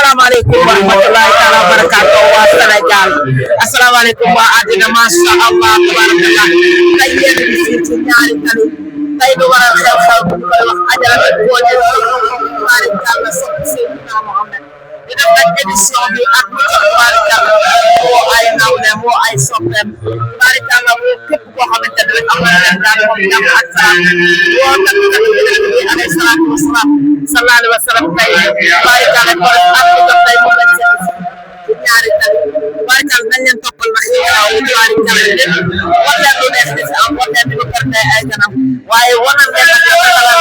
asalaamaaleykum wa rahmatulahi taala wa barakaatu waa Sénégal asalaamaaleykum waa àddina masha Allah tabarakallah tey yéen a ngi fii ci ñaari tali tey lu waral xew-xew bu koy wax Ajaratu Ngoné tabaarikàlla sopp Seydina Mohamed di def nag édition bi ak mu jox tabaarikàlla moo ay nawle moo ay soppeem tabaarikàlla moo képp koo xamante ne rek am na leen daal moom jàmm ak salaam woo tamit tamit bi alayhi salaatu wa salaam sallallahu alayhi wa sallam tey tabaarikàlla ko ak mu jox tey moom lañ seet ci ñaari tali tabaarikàlla nañ leen toppal nag ci gannaaw tabaarikàlla lépp wax leen lu neex di si am wax leen lu perte ay kanam waaye wanal leen nag ay kanam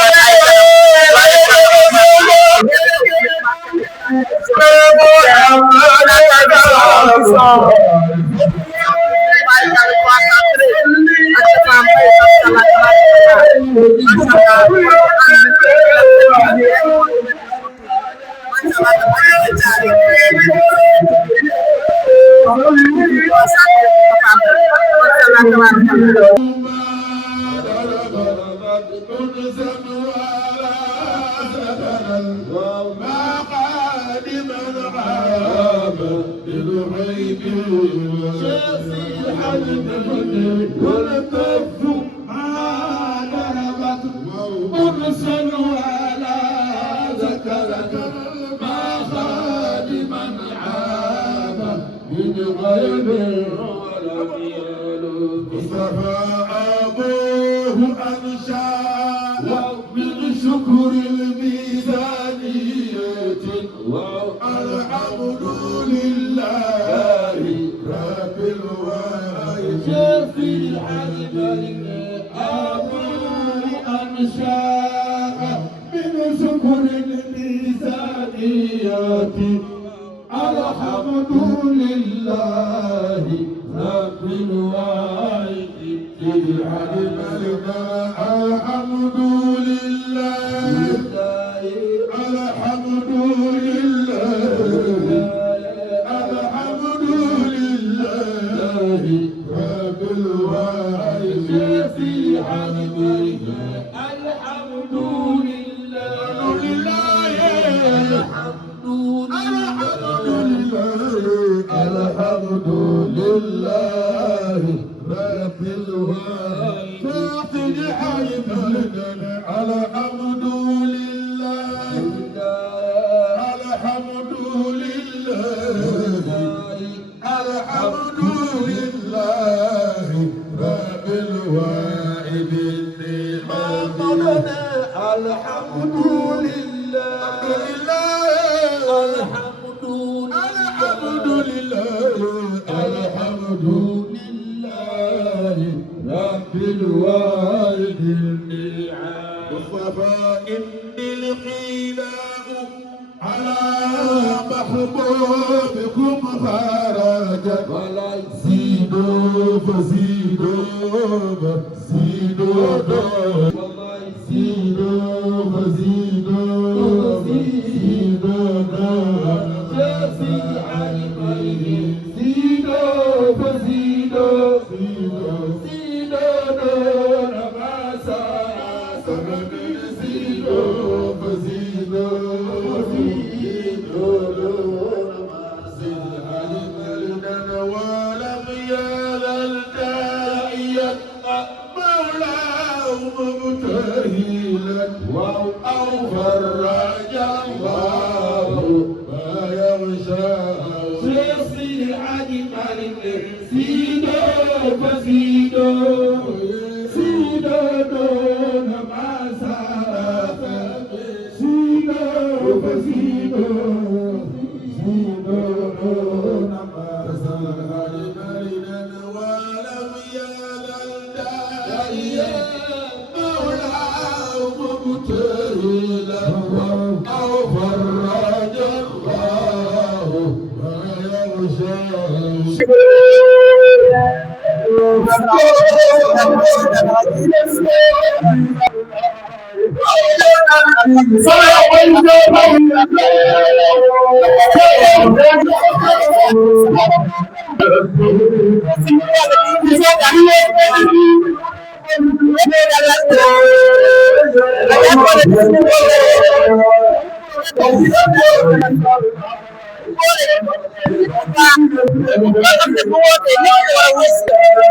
xam ne bu wootee nit ñi war a wis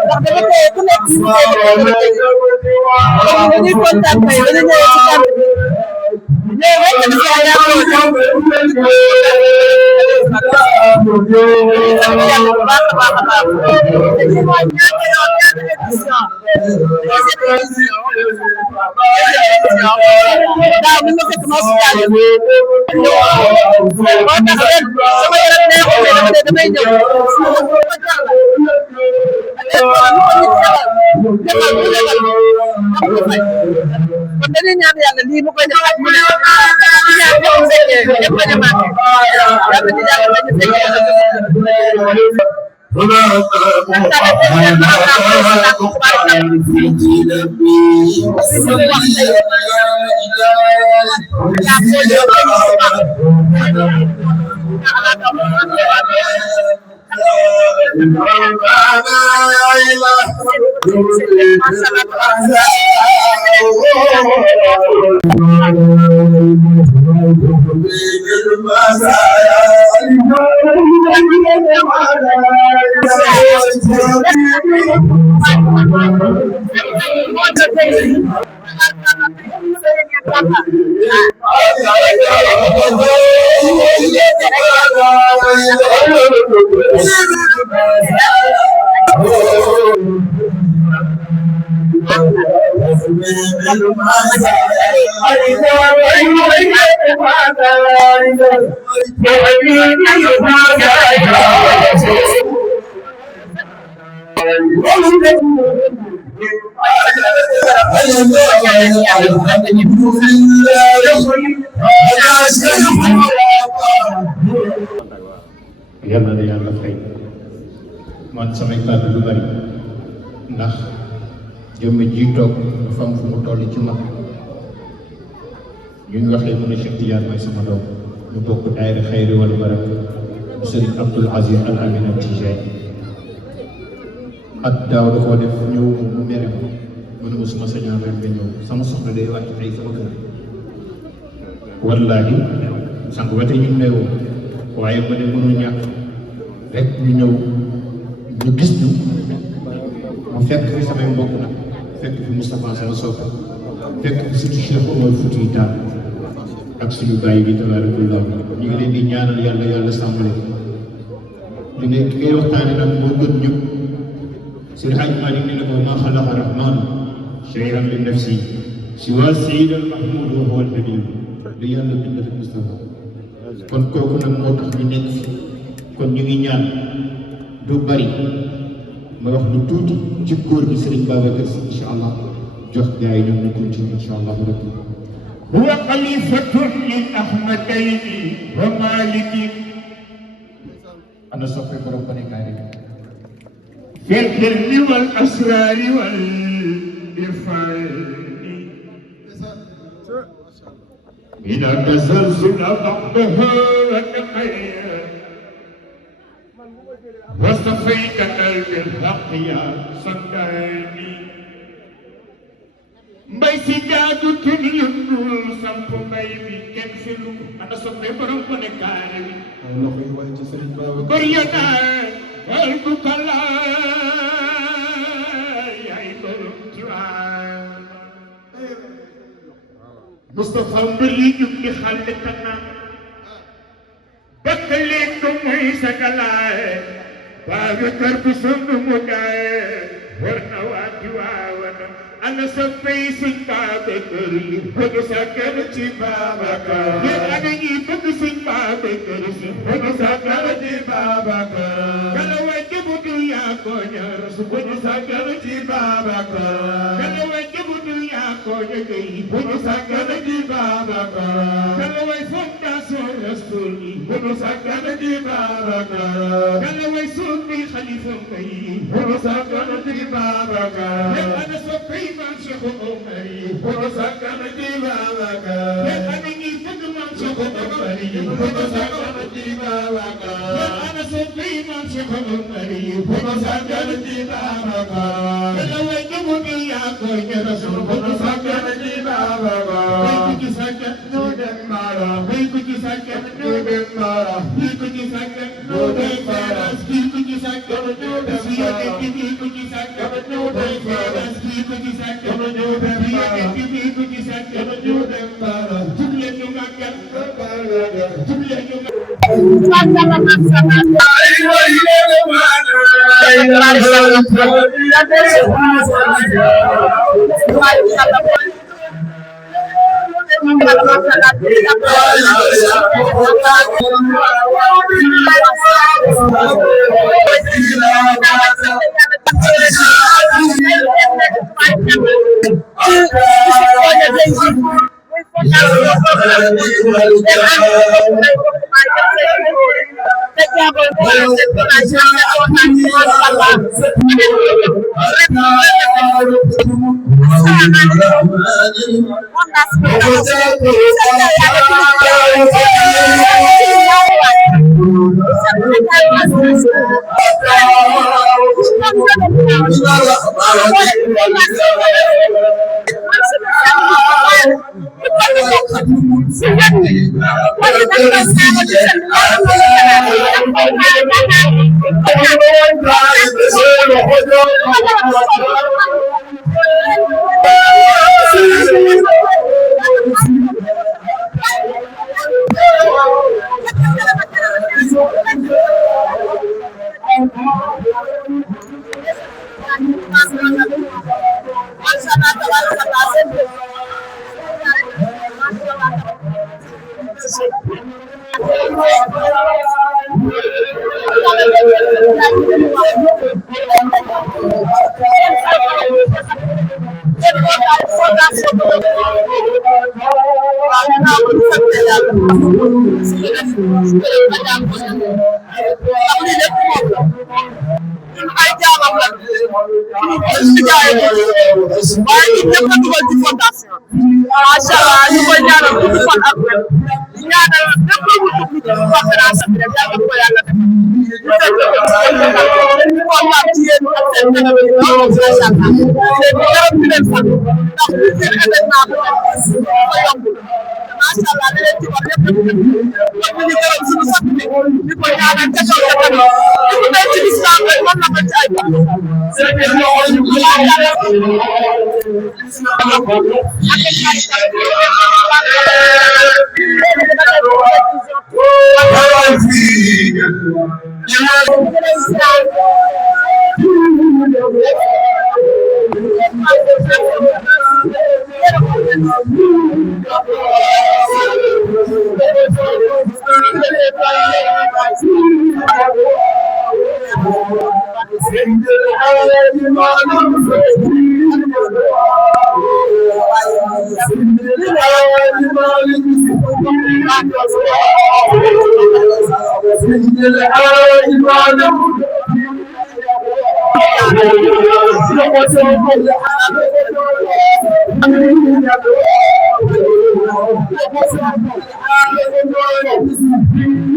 ndax dama koy ku nekk si dañuy kontaan tey dañu ñëw ci kàddu bi mais rek di sa yaakoo yàlla bu baax a baax a baax dañuy mooy ñaata yoon ñaata édition daaw bi nga fekk ma si kàddu moo tax ren sama yaram neexul mais dama ne damay ñëw kon dañuy ñaan yàlla lii mu koy def ak mu ne ñaan ñëpp fekkee ñëpp bañ a manqué yàlla di yàlla bañ a fekkee yàlla na yàlla fay man samay kàddu du bari ndax jëmm ji toog dafa am fu mu toll ci mag ñu ngi waxee mën a Cheikh Tidiane mooy sama doom ñu bokk daayira xayri wala barak bu Sëriñ Abdoul Aziz Al Amine Tijani ak daaw da koo def ñëw mu mere ko mu ne ma suma sañoon rek nga ñëw sama soxna day wàcc tey sama kër wallaahi sànq ba tey ñu ne woo waaye ma ne mënul ñàkk rek ñu ñëw ñu gis ñu mu fekk fi samay mbokk nag fekk fi Moustapha sama soppa fekk fi suñu Cheikh Omar Fouti Tall ak suñu bàyyi bi tabarakallah ñu ngi leen di ñaanal yàlla yàlla sàmm leen li ne ki ngay waxtaane nag moo gën ñëpp Seydi Hadji Malick ne ko ma xalaqa rahmanu shay'an li nafsi siwa Sayyid al Mahmoud wa huwa al Habib li yàlla bind rek Moustapha kon kooku nag moo tax ñu nekk fi kon ñu ngi ñaan du bari ma wax lu tuuti ci góor gi Serigne Babacar Sy incha allah jox gars yi ñoom ñu continue incha allah rabbi huwa xalifatun min ahmadayni wa maliki ana soppe borom ko nekkaay rek fil hirri wal asrari wal irfani إذا تزلزل بعضها وتخير وصفيت قلب الحق يا صدقني mbay si jaadu tun yëndul samp mbay bi kenn fi lu ana soppe borom ko ne kaare bi bor yonaan wal bu kala yaay borom tuwaan Moustapha mbër yi jug di xàll tanam bakk leen ko mooy sa galaay Babacar bu sonn mu gaay war na waa Tiwaawan ana sa fay Sëñ Babacar yi bëgg sa kër ci Babacar yéen ana ñi bëgg Sëñ Babacar si bëgg sa kër ci Babacar kala way jëbutul yaa ko ñaar su bëgg sa kër ci Babacar kala way jëbutul yaa ko ñëgëy bëgg sa kër ci Babacar kala way fondation Rasul yi bëgg sa kër ci Babacar kala way sunni xalifa mbay bëgg sa kër ci Babacar yéen ana sa fay Maam Cheikh Omar yi bëgg sa kër ci Babacar yéen ana ñi bëgg Maam Cheikh Omar yi bëgg sa kër ci Babacar yéen ana sa fay Maam Cheikh Omar yi bëgg sa kër ci Babacar kala way jëbutul yaa ko ñaar su bëgg sa kër ci Babacar bëgg sa kër ñu dem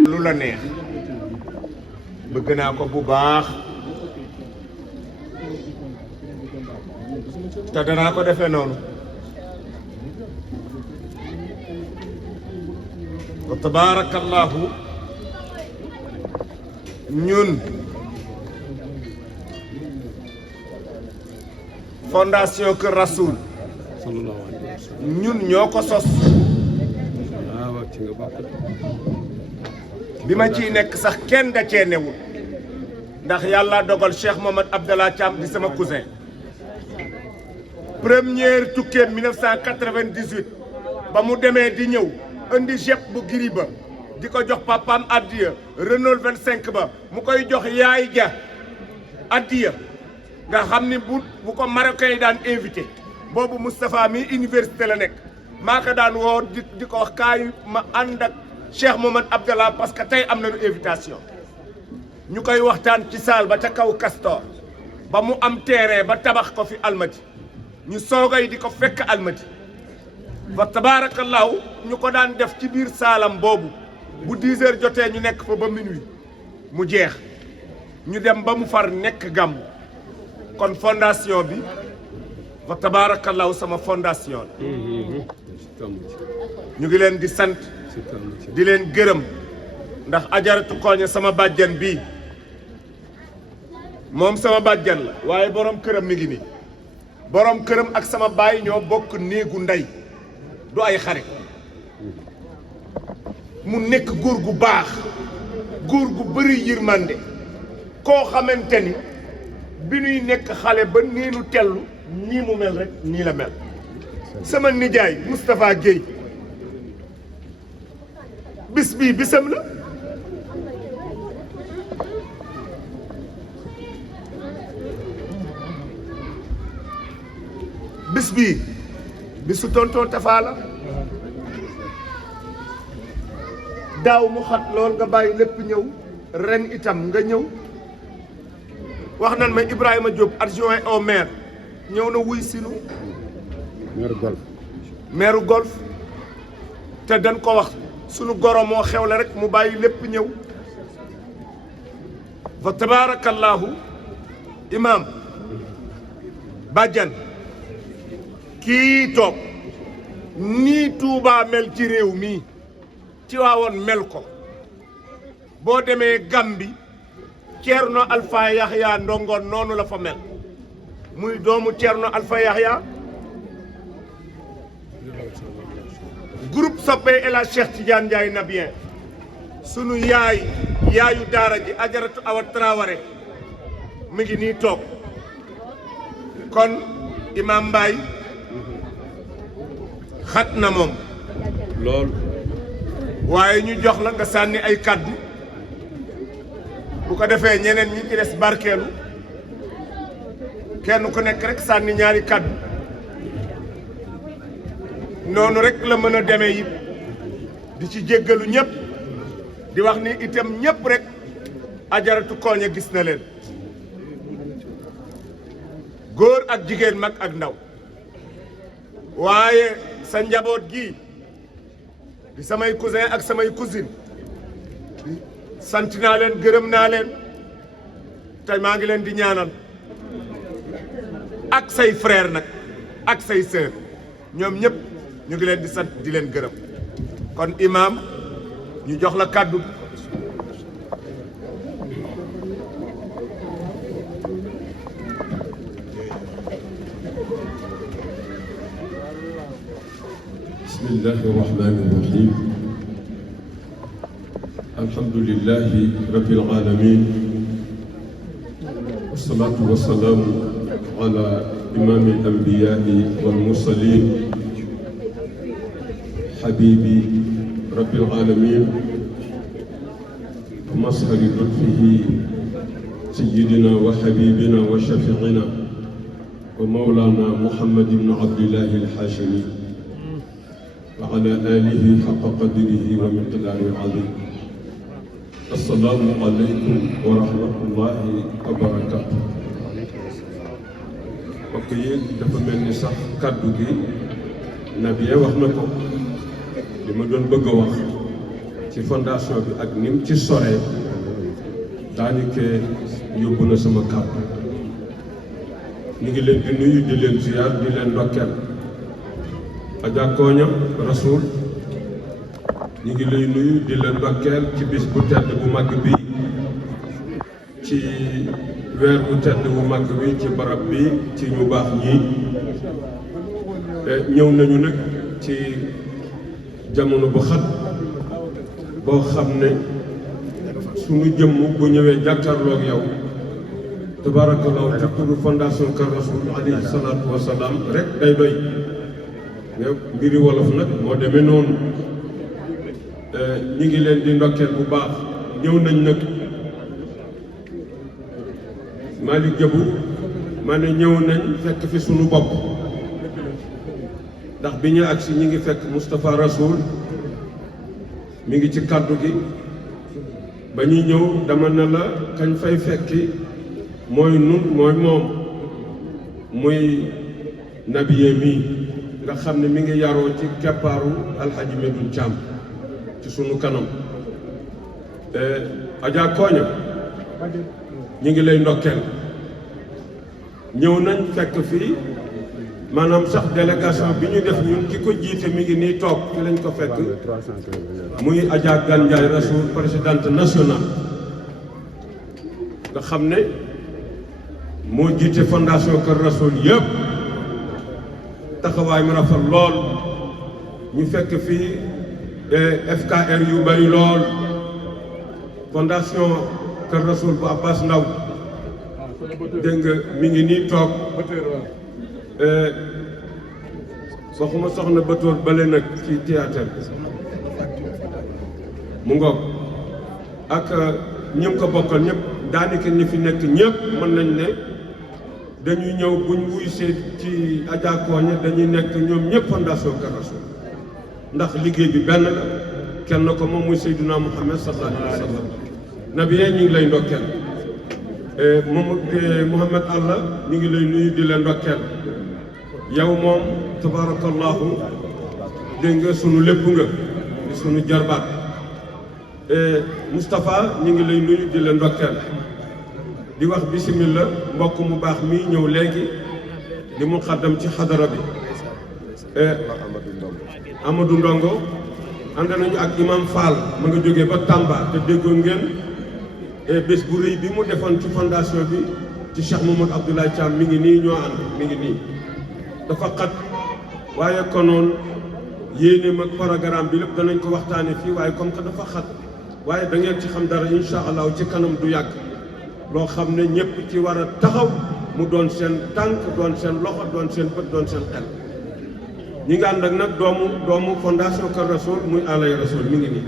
lu la neex bëgg naa ko bu baax te danaa ko defee noonu wa tabarakallahu ñun fondation Kër Rasoul ñun ñoo ko sos bi ma ciy nekk sax kenn da cee newul ndax yàlla dogal Cheikh Mohamed Abdallah Thiam di sama cousin première tukkeem 1998 ba mu demee di ñëw indi jep bu giri ba di ko jox papaam addiya Renault 25 ba mu koy jox yaay ja addiya nga xam ni bu ko Marocain yi daan invité boobu Moustapha mi université la nekk maa ko daan woo di ko wax kaay ma ànd ak Cheikh Mohamed Abdallah parce que tey am nañu invitation ñu koy waxtaan ci saal ba ca kaw Castor ba mu am terrain ba tabax ko fi Almadi ñu soogay di ko fekk Almadi fa tabarakallahu ñu ko daan def ci biir saalam boobu bu 10 heures jotee ñu nekk fa ba minuit mu jeex ñu dem ba mu far nekk gàmmu kon fondation bi fa tabarakallahu sama fondation ñu ngi leen di sant di leen gërëm ndax ajaratu Koña sama bàjjan bii moom sama bàjjan la waaye borom këram mi ngi nii borom këram ak sama baay ñoo bokk néegu ndey du ay xarit mu nekk góor gu baax góor gu bëri yërmande koo xamante ni bi ñuy nekk xale ba nii nu tellu nii mu mel rek nii la mel sama nijaay Moustapha Guèye bis bii bisam la bis bii bisu tonton Tafa la daaw mu xat lool nga bàyyi lépp ñëw ren itam nga ñëw wax nan ma Ibrahima Diop adjoint au maire ñëw na wuy sinu maire golf te dañ ko wax sunu goro moo xew la rek mu bàyyi lépp ñëw fa tabarakallahu imam bàjjan kii toog nii Touba mel ci réew mi ci waawoon mel ko boo demee Gambi Ceerno Alpha Yahya Ndongon noonu la fa mel muy doomu Ceerno Alpha Yahya groupe soppee El Hadj Cheikh Tidiane Ndiaye Nabien sunu yaayu daara ji Ajaratu Awa Traoré mi ngi nii toog kon Imam Mbaye xat na moom lool waaye ñu jox la nga sànni ay kaddu bu ko defee ñeneen ñi ci des barkeelu kenn ku nekk rek sànni ñaari kaddu noonu rek la mën a demee it di ci jéggalu ñëpp di wax ni itam ñëpp rek Ajaratu Koña gis na leen góor ak jigéen mag ak ndaw waaye sa njaboot gi di samay cousin ak samay cousine sant naa leen gërëm naa leen te maa ngi leen di ñaanal ak say frère nag ak say sœur ñoom ñëpp ñu ngi leen di sant di leen gërëm kon imam ñu jox la kàddu gi bismillahi rahmani rahim alhamdulillahi rabbil alamin wassalatu wassalamu ala imami al-anbiyai wal mursalin habibi rabbil alamin wa mashari lutfihi sayyidina wa habibina wa shafi'ina wa mawlana muhammad ibn abdillahi al-hashimi wa ala alihi haqqa qadrihi wa miqdaarihi al-azim. Assalaamu aleykum wa rahmatullahi wa barakaatu. mbokk yi dafa mel ni sax kàddu gi Nabiye wax na ko li ma doon bëgg a wax ci fondation bi ak nim ci soree daanaka yóbbu na sama kàddu. ñu ngi leen di nuyu di leen ziyaar di leen ndokkeel. Adja Koña Rasoul ñu ngi lay nuyu di leen ndokkeel ci bis bu tedd bu mag bi ci weer bu tedd bu mag bi ci barab bi ci ñu baax ñi ñëw nañu nag ci jamono bu xat boo xam ne suñu jëmm bu ñëwee jàkkaarloog yow tabarakallahu ci turu fondation Kër Rasoul alayhi salaatu wa salaam rek day doy. mbiri wolof nag moo demee noonu ñi ngi leen di ndokkeel bu baax ñëw nañ nag Malick Diabou ma ne ñëw nañ fekk fi sunu bopp ndax bi ñu agsi ñi ngi fekk Moustapha Rasoul mi ngi ci kàddu gi ba ñuy ñëw dama ne la kañ fay fekki mooy nun mooy moom muy Nabiye mii nga xam ne mi ngi yaroo ci keppaaru Alxaji Medoune Thiam ci sunu kanam Adja Koña ñu ngi lay ndokkeel ñëw nañ fekk fii maanaam sax délégation bi ñu def ñun ki ko jiite mi ngi nii toog fi lañ ko fekk muy Adja Gane Ndiaye Rassoul présidente nationale nga xam ne moo jiite fondation Kër Rassoul yëpp taxawaay mu rafet lool ñu fekk fii FKR yu bari lool fondation Kër Rassoul bu Abbas Ndaw dégg nga mi ngi nii toog waxuma soxna Batoor bale nag ci théâtre mu ngoog ak ñim ko bokkal ñëpp daanaka ñi fi nekk ñëpp mën nañ ne dañuy ñëw buñ wuy see ci Adja Koña dañuy nekk ñoom ñëpp fondation Kër Rassoul ndax liggéey bi benn la kenn ko moom muy Seydina Muhammad sallallahu alayhi wa sallam nabi ñu ngi lay ndokkeel Mouhamed Allah ñu ngi lay nuyu di leen ndokkeel yow moom tabarakallahu dégg nga sunu lépp nga di sunu jarbaat Moustapha ñu ngi lay nuyu di leen ndokkeel di wax bismillah mbokk mu baax mi ñëw léegi di mu xaddam ci xadara bi Amadou Ndongo ànd nañu ak imam Fall ma nga jógee ba Tamba te déggoon ngeen bés bu rëy bi mu defoon ci fondation bi ci Cheikh Mamadou Abdoulaye Thiam mi ngi nii ñoo ànd mi ngi nii dafa xat waaye konoon yéene mag programme bi lépp danañ ko waxtaane fii waaye comme que dafa xat waaye da ngeen ci xam dara insha allah ci kanam du yàgg loo xam ne ñëpp ci war a taxaw mu doon seen tànk doon seen loxo doon seen bët doon seen xel ñi nga ànd ak nag doomu fondation Kër Rassoul muy Alay Rassoul mi ngi nii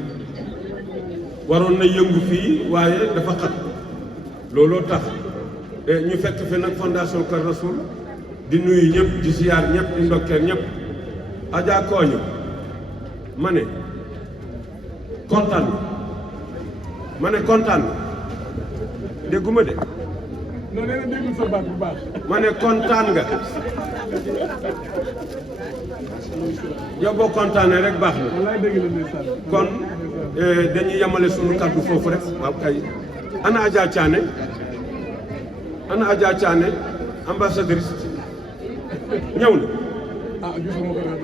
waroon na yëngu fii waaye dafa xat looloo tax ñu fekk fi nag fondation Kër Rassoul di nuyu ñëpp di ziyaar ñëpp di ndokkeel ñëpp Adja Koña ma ne kontaan ma ne kontaan dégguma de non nee na déglu sa baat bu baax. ma ne kontaan nga yow boo kontaanee rek baax na wallaay dégg la ndeysaan. kon dañuy yemale sunu kàddu foofu rek waaw kay ana Adja Thiané ambassadrice ñëw na ah gisuma ko nag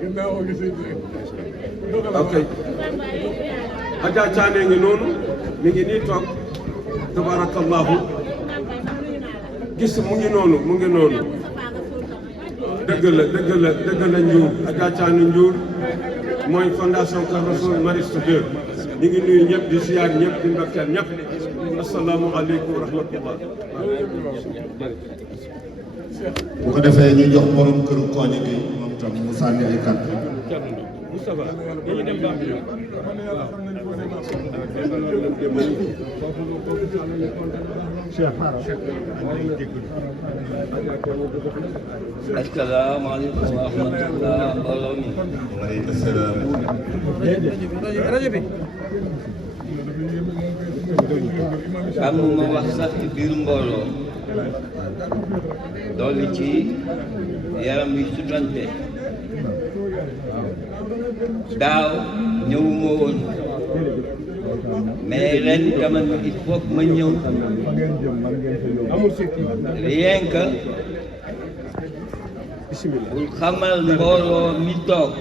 ginnaaw ko gisee ok Adja Thiané ngi noonu mi ngi nii toog tabarakallahu gis mu ngi noonu dëgg la Ndiour Adja Thiané Ndiour mooy fondation Kër Rassoul Mariste 2 ñu ngi nuyu ñëpp di siyaar ñëpp di ndokkeel ñëpp asalaamualeykum wa rahmatullah bu ko defee ñu jox borom këru Koña gi moom tam mu sànni ay kàddu. Moustapha dañuy dem Bambey asalaamaaleykum wa rahmatulah mbooloo mi. waaleykum salaam. rajo bi. am ma wax sax ci biir mbooloo. dolli ci yaram wi sutante. daaw ñëwuma woon. mais ren dama ne il faut que ma ñëw. rien que pour xamal mbooloo mi toog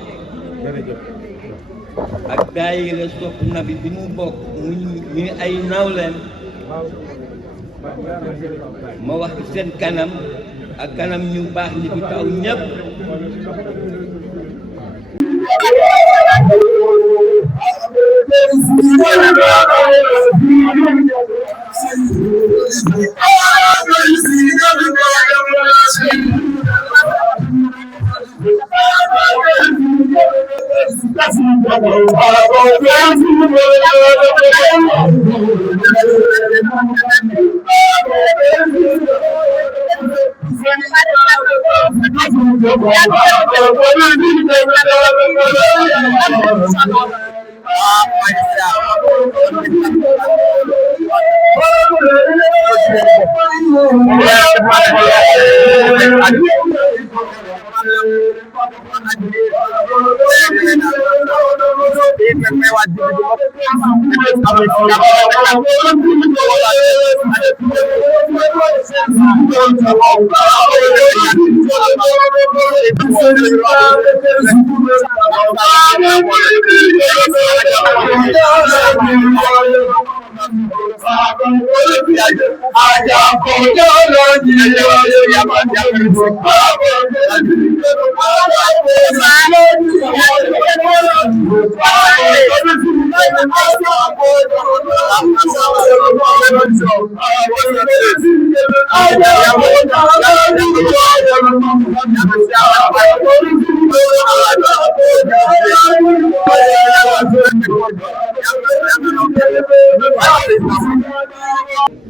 ak daayira Sopp Nabi bi mu bokk ñu ay nawleen ma wax seen kanam ak kanam ñu baax ñi fi taw ñëpp.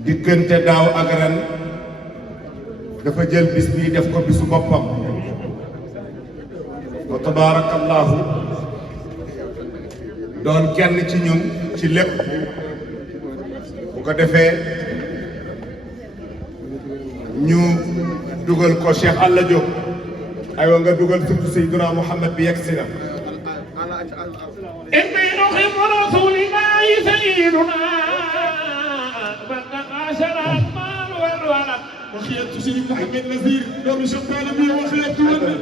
diggante daaw ak ren dafa jël bis bii def ko bisu boppam wa tabarakallahu doon kenn ci ñun ci lépp bu ko defee ñu dugal ko Cheikh Alla Diop aywa nga dugal surtout Seydina Mouhamed bi yegg si na إني نحب رسول الله سيدنا من عاشر المال والولد وخيرت سيد محمد نذير دوم شبان بي وخيرت ولد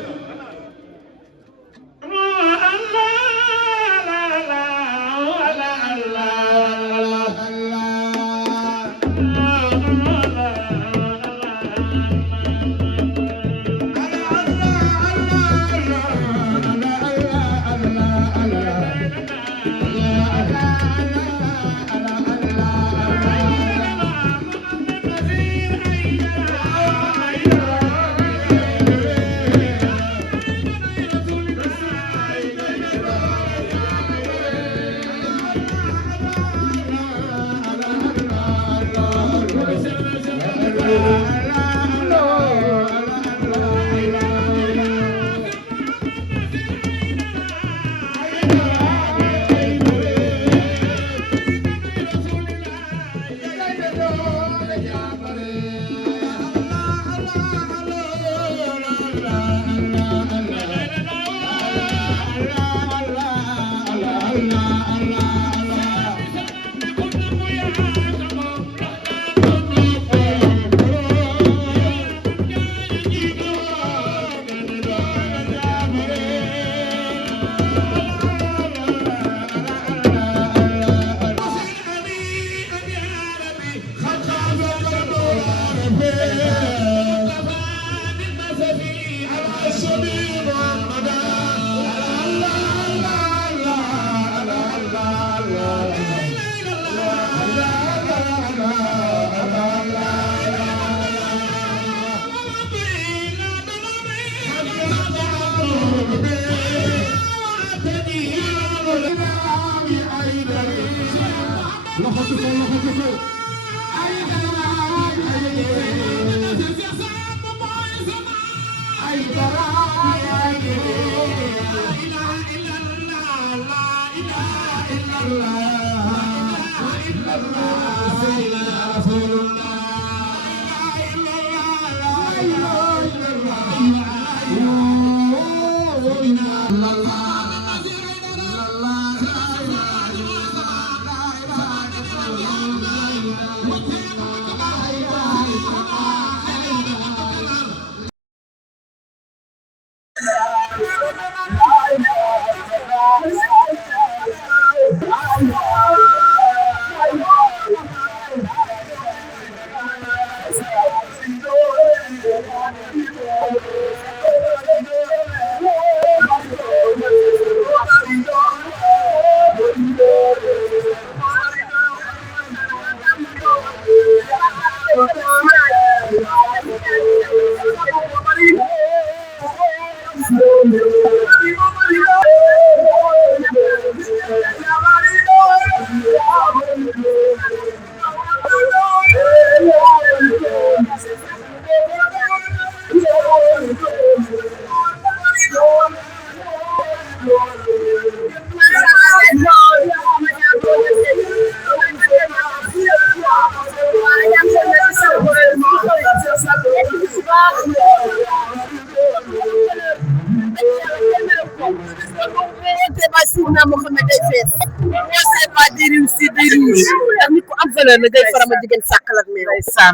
ndax nit ku am valeur la ngay farama jigéen sàkkal ak meew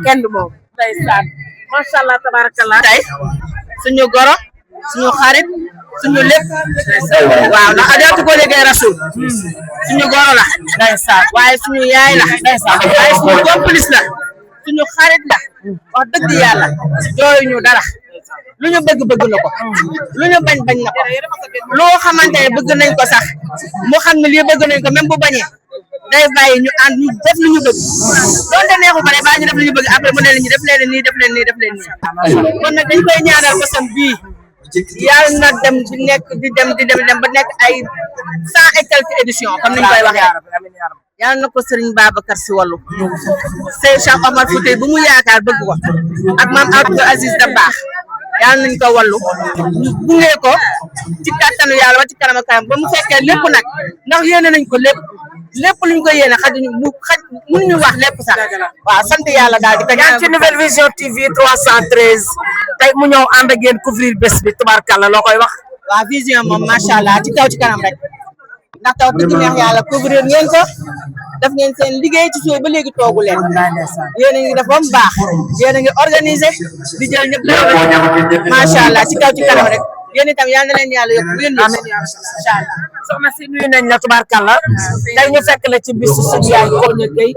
kenn du moom ndeysaan macha allah tabarakallah tey suñu goro suñu xarit suñu lépp waaw ndax adeetu ko liggéey rasul suñu goro la ndeysaan waaye suñu yaay la ndeysaan waaye suñu complice la suñu xarit la wax dëgg yàlla jooyu ñu dara lu ñu bëgg na ko lu ñu bañ na ko loo xamante ne bëgg nañ ko sax mu xam ne lii bëgg nañ ko même bu bañee day bàyyi ñu ànd ñu def lu ñu bëgg doonte neexu ba bàyyi ñu def lu ñu bëgg après mu ne ñu def leen nii def leen nii def leen nii kon nag dañ koy ñaanal ko sam bii yàlla na dem di nekk di dem ba nekk ay 100 et quelques éditions comme niñ koy waxee yàlla na ko Serigne Babacar Sy Wallu Sey Cheikh Omar Fouti bu mu yaakaar bëgg ko ak maam Abdou Aziz Dabakh yàlla nañ ko wallu ñu gunge ko ci kattanu yàlla ba ci kanam ak kanam ba mu fekkee lépp nag ndax yéene nañ ko lépp luñ ko yéene mënuñu wax lépp sax waaw sant yàlla daal di ko ñaan ci Nouvelle Vision TV 313 tey mu ñëw ànd ak yéen couvrir bés bi tubaarkàlla loo koy wax waaw vision moom macha allah ci kaw ci kanam rek ndax taw dëgg neex yàlla couvrir ngeen ko def ngeen seen liggéey ci suuf ba léegi toogu leen yéen a ngi def ba mu baax yéen a ngi organisé di jël ñëpp macha allah ci kaw ci kanam rek yéen itam yal na leen yàlla yokk yéen ñëpp incha allah soxna si nuyu nañ la tubaarkàlla tey ñu fekk la ci bisu suñu yaay Koña Gueye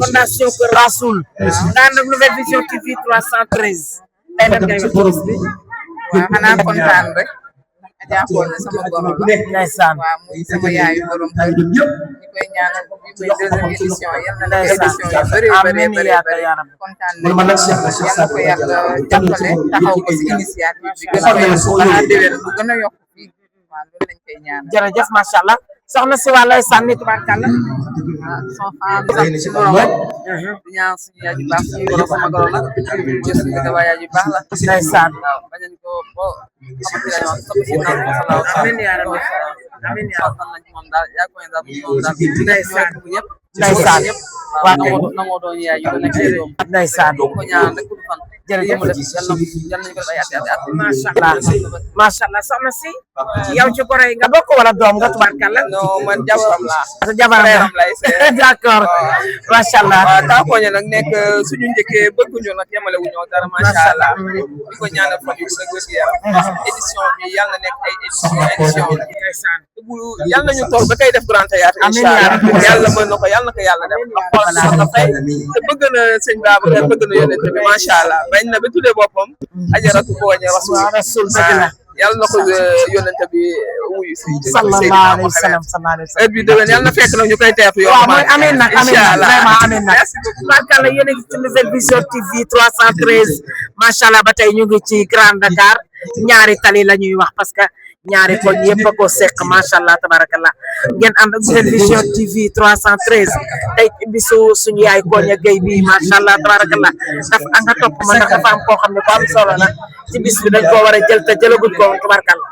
fondation Kër Rasoul daan nag Nouvelle Vision TV 313 tey nag ngay wax bi waaw xanaa kontaan rek jàppoon na sama goro la ndeysaan waaw muy sama yaayu borom kër ñu koy ñaanal bi muy deuxième édition yal na édition yu bëri kontaan nañ yal na ko yàlla jàppale taxaw ko si initiative bi gën a yokku xanaa déwén bu gën a yokku fii waaw loolu lañ koy ñaanal jërëjëf macha allah soxna si wàllu sànni tubaarkàlla sant si borom rek di ñaan suñu yaay ju baax suñu goro sama goro la suñu dawaa yaay ju baax la ndeysaan waaw bañañ ko bo xamante ne wax sama si naan ko xalaw amiin yaa rabbi amiin yaa rabbi nañ moom daal yaa ko daal moom daal ndeysaan ndeysaan waaw nangoo doon yaay yu nekk ay doom ndeysaan ko ñaan rek pour fan jërëjëf yàlla nañu ko def ay at macha allah soxna si yow ci goro yi nga bokk wala doom nga tubaarkàlla non man jabaram laa sa jabaram lay seet d'accord macha allah waaw taa Koña nag nekk suñu njëkkee bëgguñu nag yemale wuñu dara macha allah di ko ñaanal fan yu sëg wér yaram édition bi yàlla na nekk ay édition yàlla nañu toog ba kay def grand théâtre incha allah yàlla mën na ko yàlla na ko yàlla def ndax xool na fay te bëgg na sëñ Babacar bëgg na yónnent bi macha allah bañ na ba tuddee boppam ajaratu Koña rasul yàlla na ko yónnent bi wuyu si sallallahu alayhi wa sallam heure bi déwén yàlla na fekk nag ñu koy teetu yow waaw mooy amiin nag vraiment amiin nag tubaarkàlla yéen a ngi ci Nouvelle Vision TV 313 macha allah ba tey ñu ngi ci Grand Dakar ñaari tali la ñuy wax parce que ñaari koñ yëpp a ko seq macha allah tabarakallah ngeen ànd ak Nouvelle Vision TV 313 tey bisu suñu yaay Koña Gueye bi macha allah tabarakallah dafa nga topp ma ndax dafa am koo xam ne ko am solo la ci bis bi dañ koo war a jël te jëlaguñ ko woon tabarakallah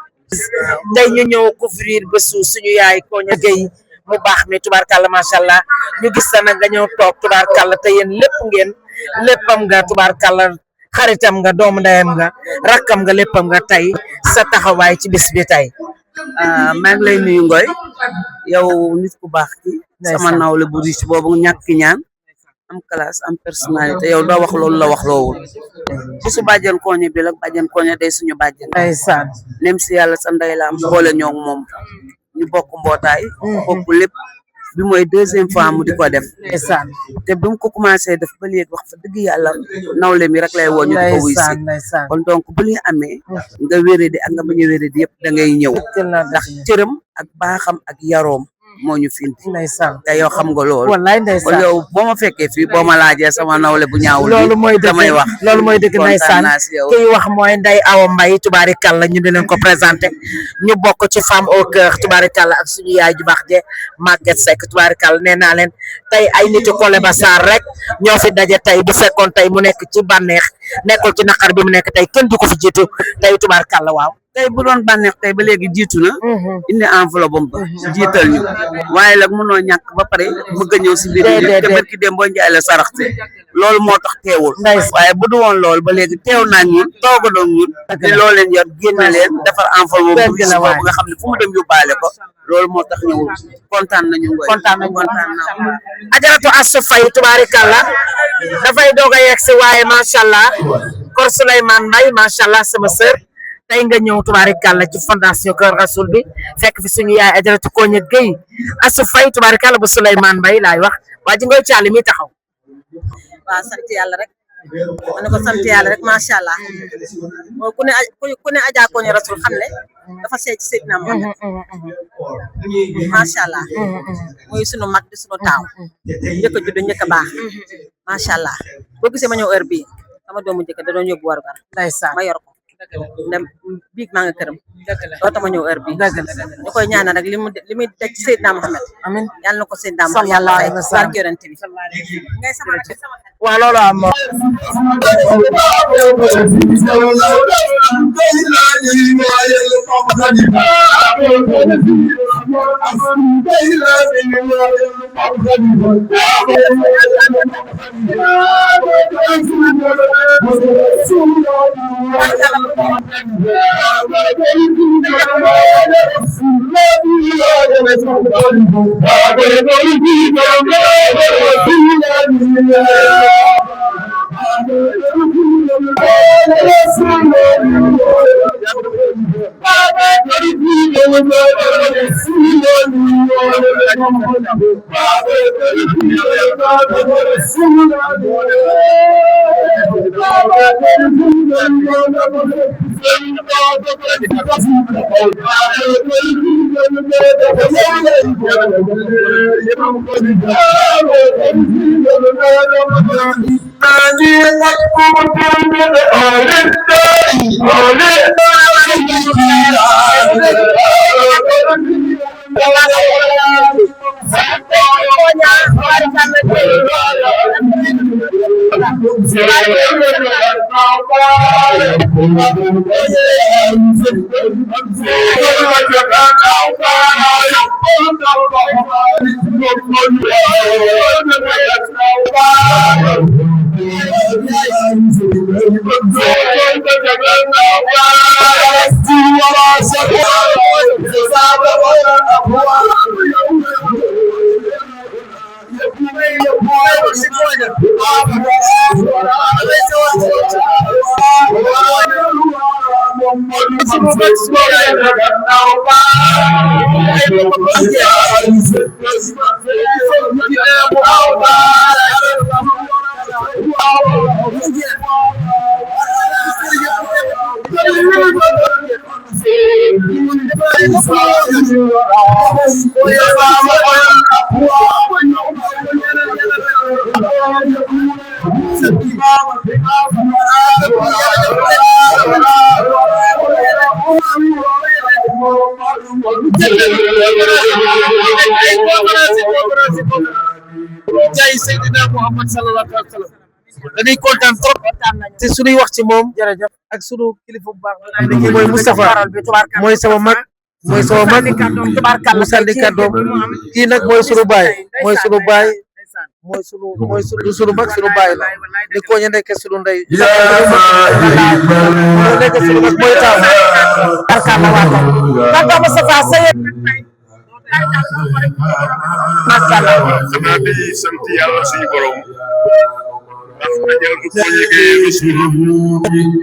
tey ñu ñëw couvrir bésu suñu yaay Koña Gueye mu baax mi tubaarkàlla macha allah ñu gis sa nag nga ñëw toog tubaarkàlla te yéen léppam nga tubaarkàlla xaritam nga doomu ndeyam nga rakkam nga léppam nga tey sa taxawaay ci bis bi tey. maa ngi lay nuyu Ngoy yow nit ku baax ki sama nawle bu riche boobu ñàkk ñaan am classe am personnalité yow doo wax loolu la wax loowul ci su bàjjen Koña bi la bàjjen Koña day suñu bàjjen ndeysaan nem si yàlla sa ndey la am boole ñoo moom ñu bokk mbootaay bokk lépp bi mooy deuxième fois mu di ko def ndeysaan te bi mu ko commencé def ba léegi wax fa dëgg yàlla nawle mi rek lay woo ñu di ko wuy si kon donc bu ñu amee nga wéradi ak nga bañ a wéradi yëpp da ngay ñëw ndax cërëm ak baaxam ak yaroom moo ñu findi ndeysaan te yow xam nga loolu wallaay ndeysaan kon yow boo ma fekkee fii boo ma laajee sama nawle bu ñaawul loolu mooy dëgg damay wax loolu mooy dëgg ndeysaan kiy wax mooy Ndeye Awa Mbaye tubaarikàlla ñu di leen ko présenté ñu bokk ci femme au cœur tubaarikàlla ak suñu yaay ju baax je Maguette Seck tubaarikàlla nee naa leen tey ay niti Kole Bassar rek ñoo fi daje tey bu fekkoon tey mu nekk ci bànneex nekkul ci naqar bi mu nekk tey kenn du ko fi jiitu tey tubaarikàlla waaw tey bu doon bànneex tey ba léegi jiitu na indi enveloppe am ba jiital ñu waaye nag mënoo ñàkk ba pare bëgg a ñëw si biir te barki dem boo njaay la saraxte loolu moo tax teewul waaye bu du woon loolu ba léegi teew naa ñun toogadoon ñun di loo leen yor génne leen defar enveloppe bu gis boobu nga xam ne fu mu dem yóbbaale ko loolu moo tax ñëwul kontaan nañu ngoy kontaan naa Ajaratu Astou Faye tubaarikàlla dafay doog a yegg si waaye macha allah Kor Souleymane Mbaye macha allah sama sœur tey nga ñëw tubaarikàlla ci fondation Kër Rasoul bi fekk fi suñu yaay Ajaratu Koña Gueye Astou Faye tubaarikàlla bu Souleymane Mbaye laay wax waa ji ngoy caali mi taxaw. waaw sant yàlla rek ma ne ko sant yàlla rek macha allah ku ne Adja Koña Rasoul xam ne dafa seey ci Seydina Muhammad macha allah muy sunu mag di sunu taaw njëkk a judd njëkk a baax macha allah boo gisee ma ñëw heure bii sama doomu njëkk da doon yóbbu warugar ma yor ko dem biig maa nga këram doo tama ñëw heure bii ñu koy ñaanal rek li muy daj ci Seydina Muhammad amiin yàlla na ko Seydina Muhammad yàlla fay barke yonent bi ngay sama waaw loolu am jaay Seydina Muhammad sallallahu alayhi wa sallam dañuy kontaan trop te suñuy wax ci moom jërëjëf ak sunu kilifa bu baax bi mooy Moustapha mooy sama mag mu sànni kàddoom kii nag mooy sunu baay mooy sunu mag sunu baay la ni ko ñu nekk sunu ndey nekk sunu mag mooy taw barkalla waata kàddu Moustapha Seye xanaa di sant yàlla suñu borom ndax Ajaratu Koña Gueye Rasoul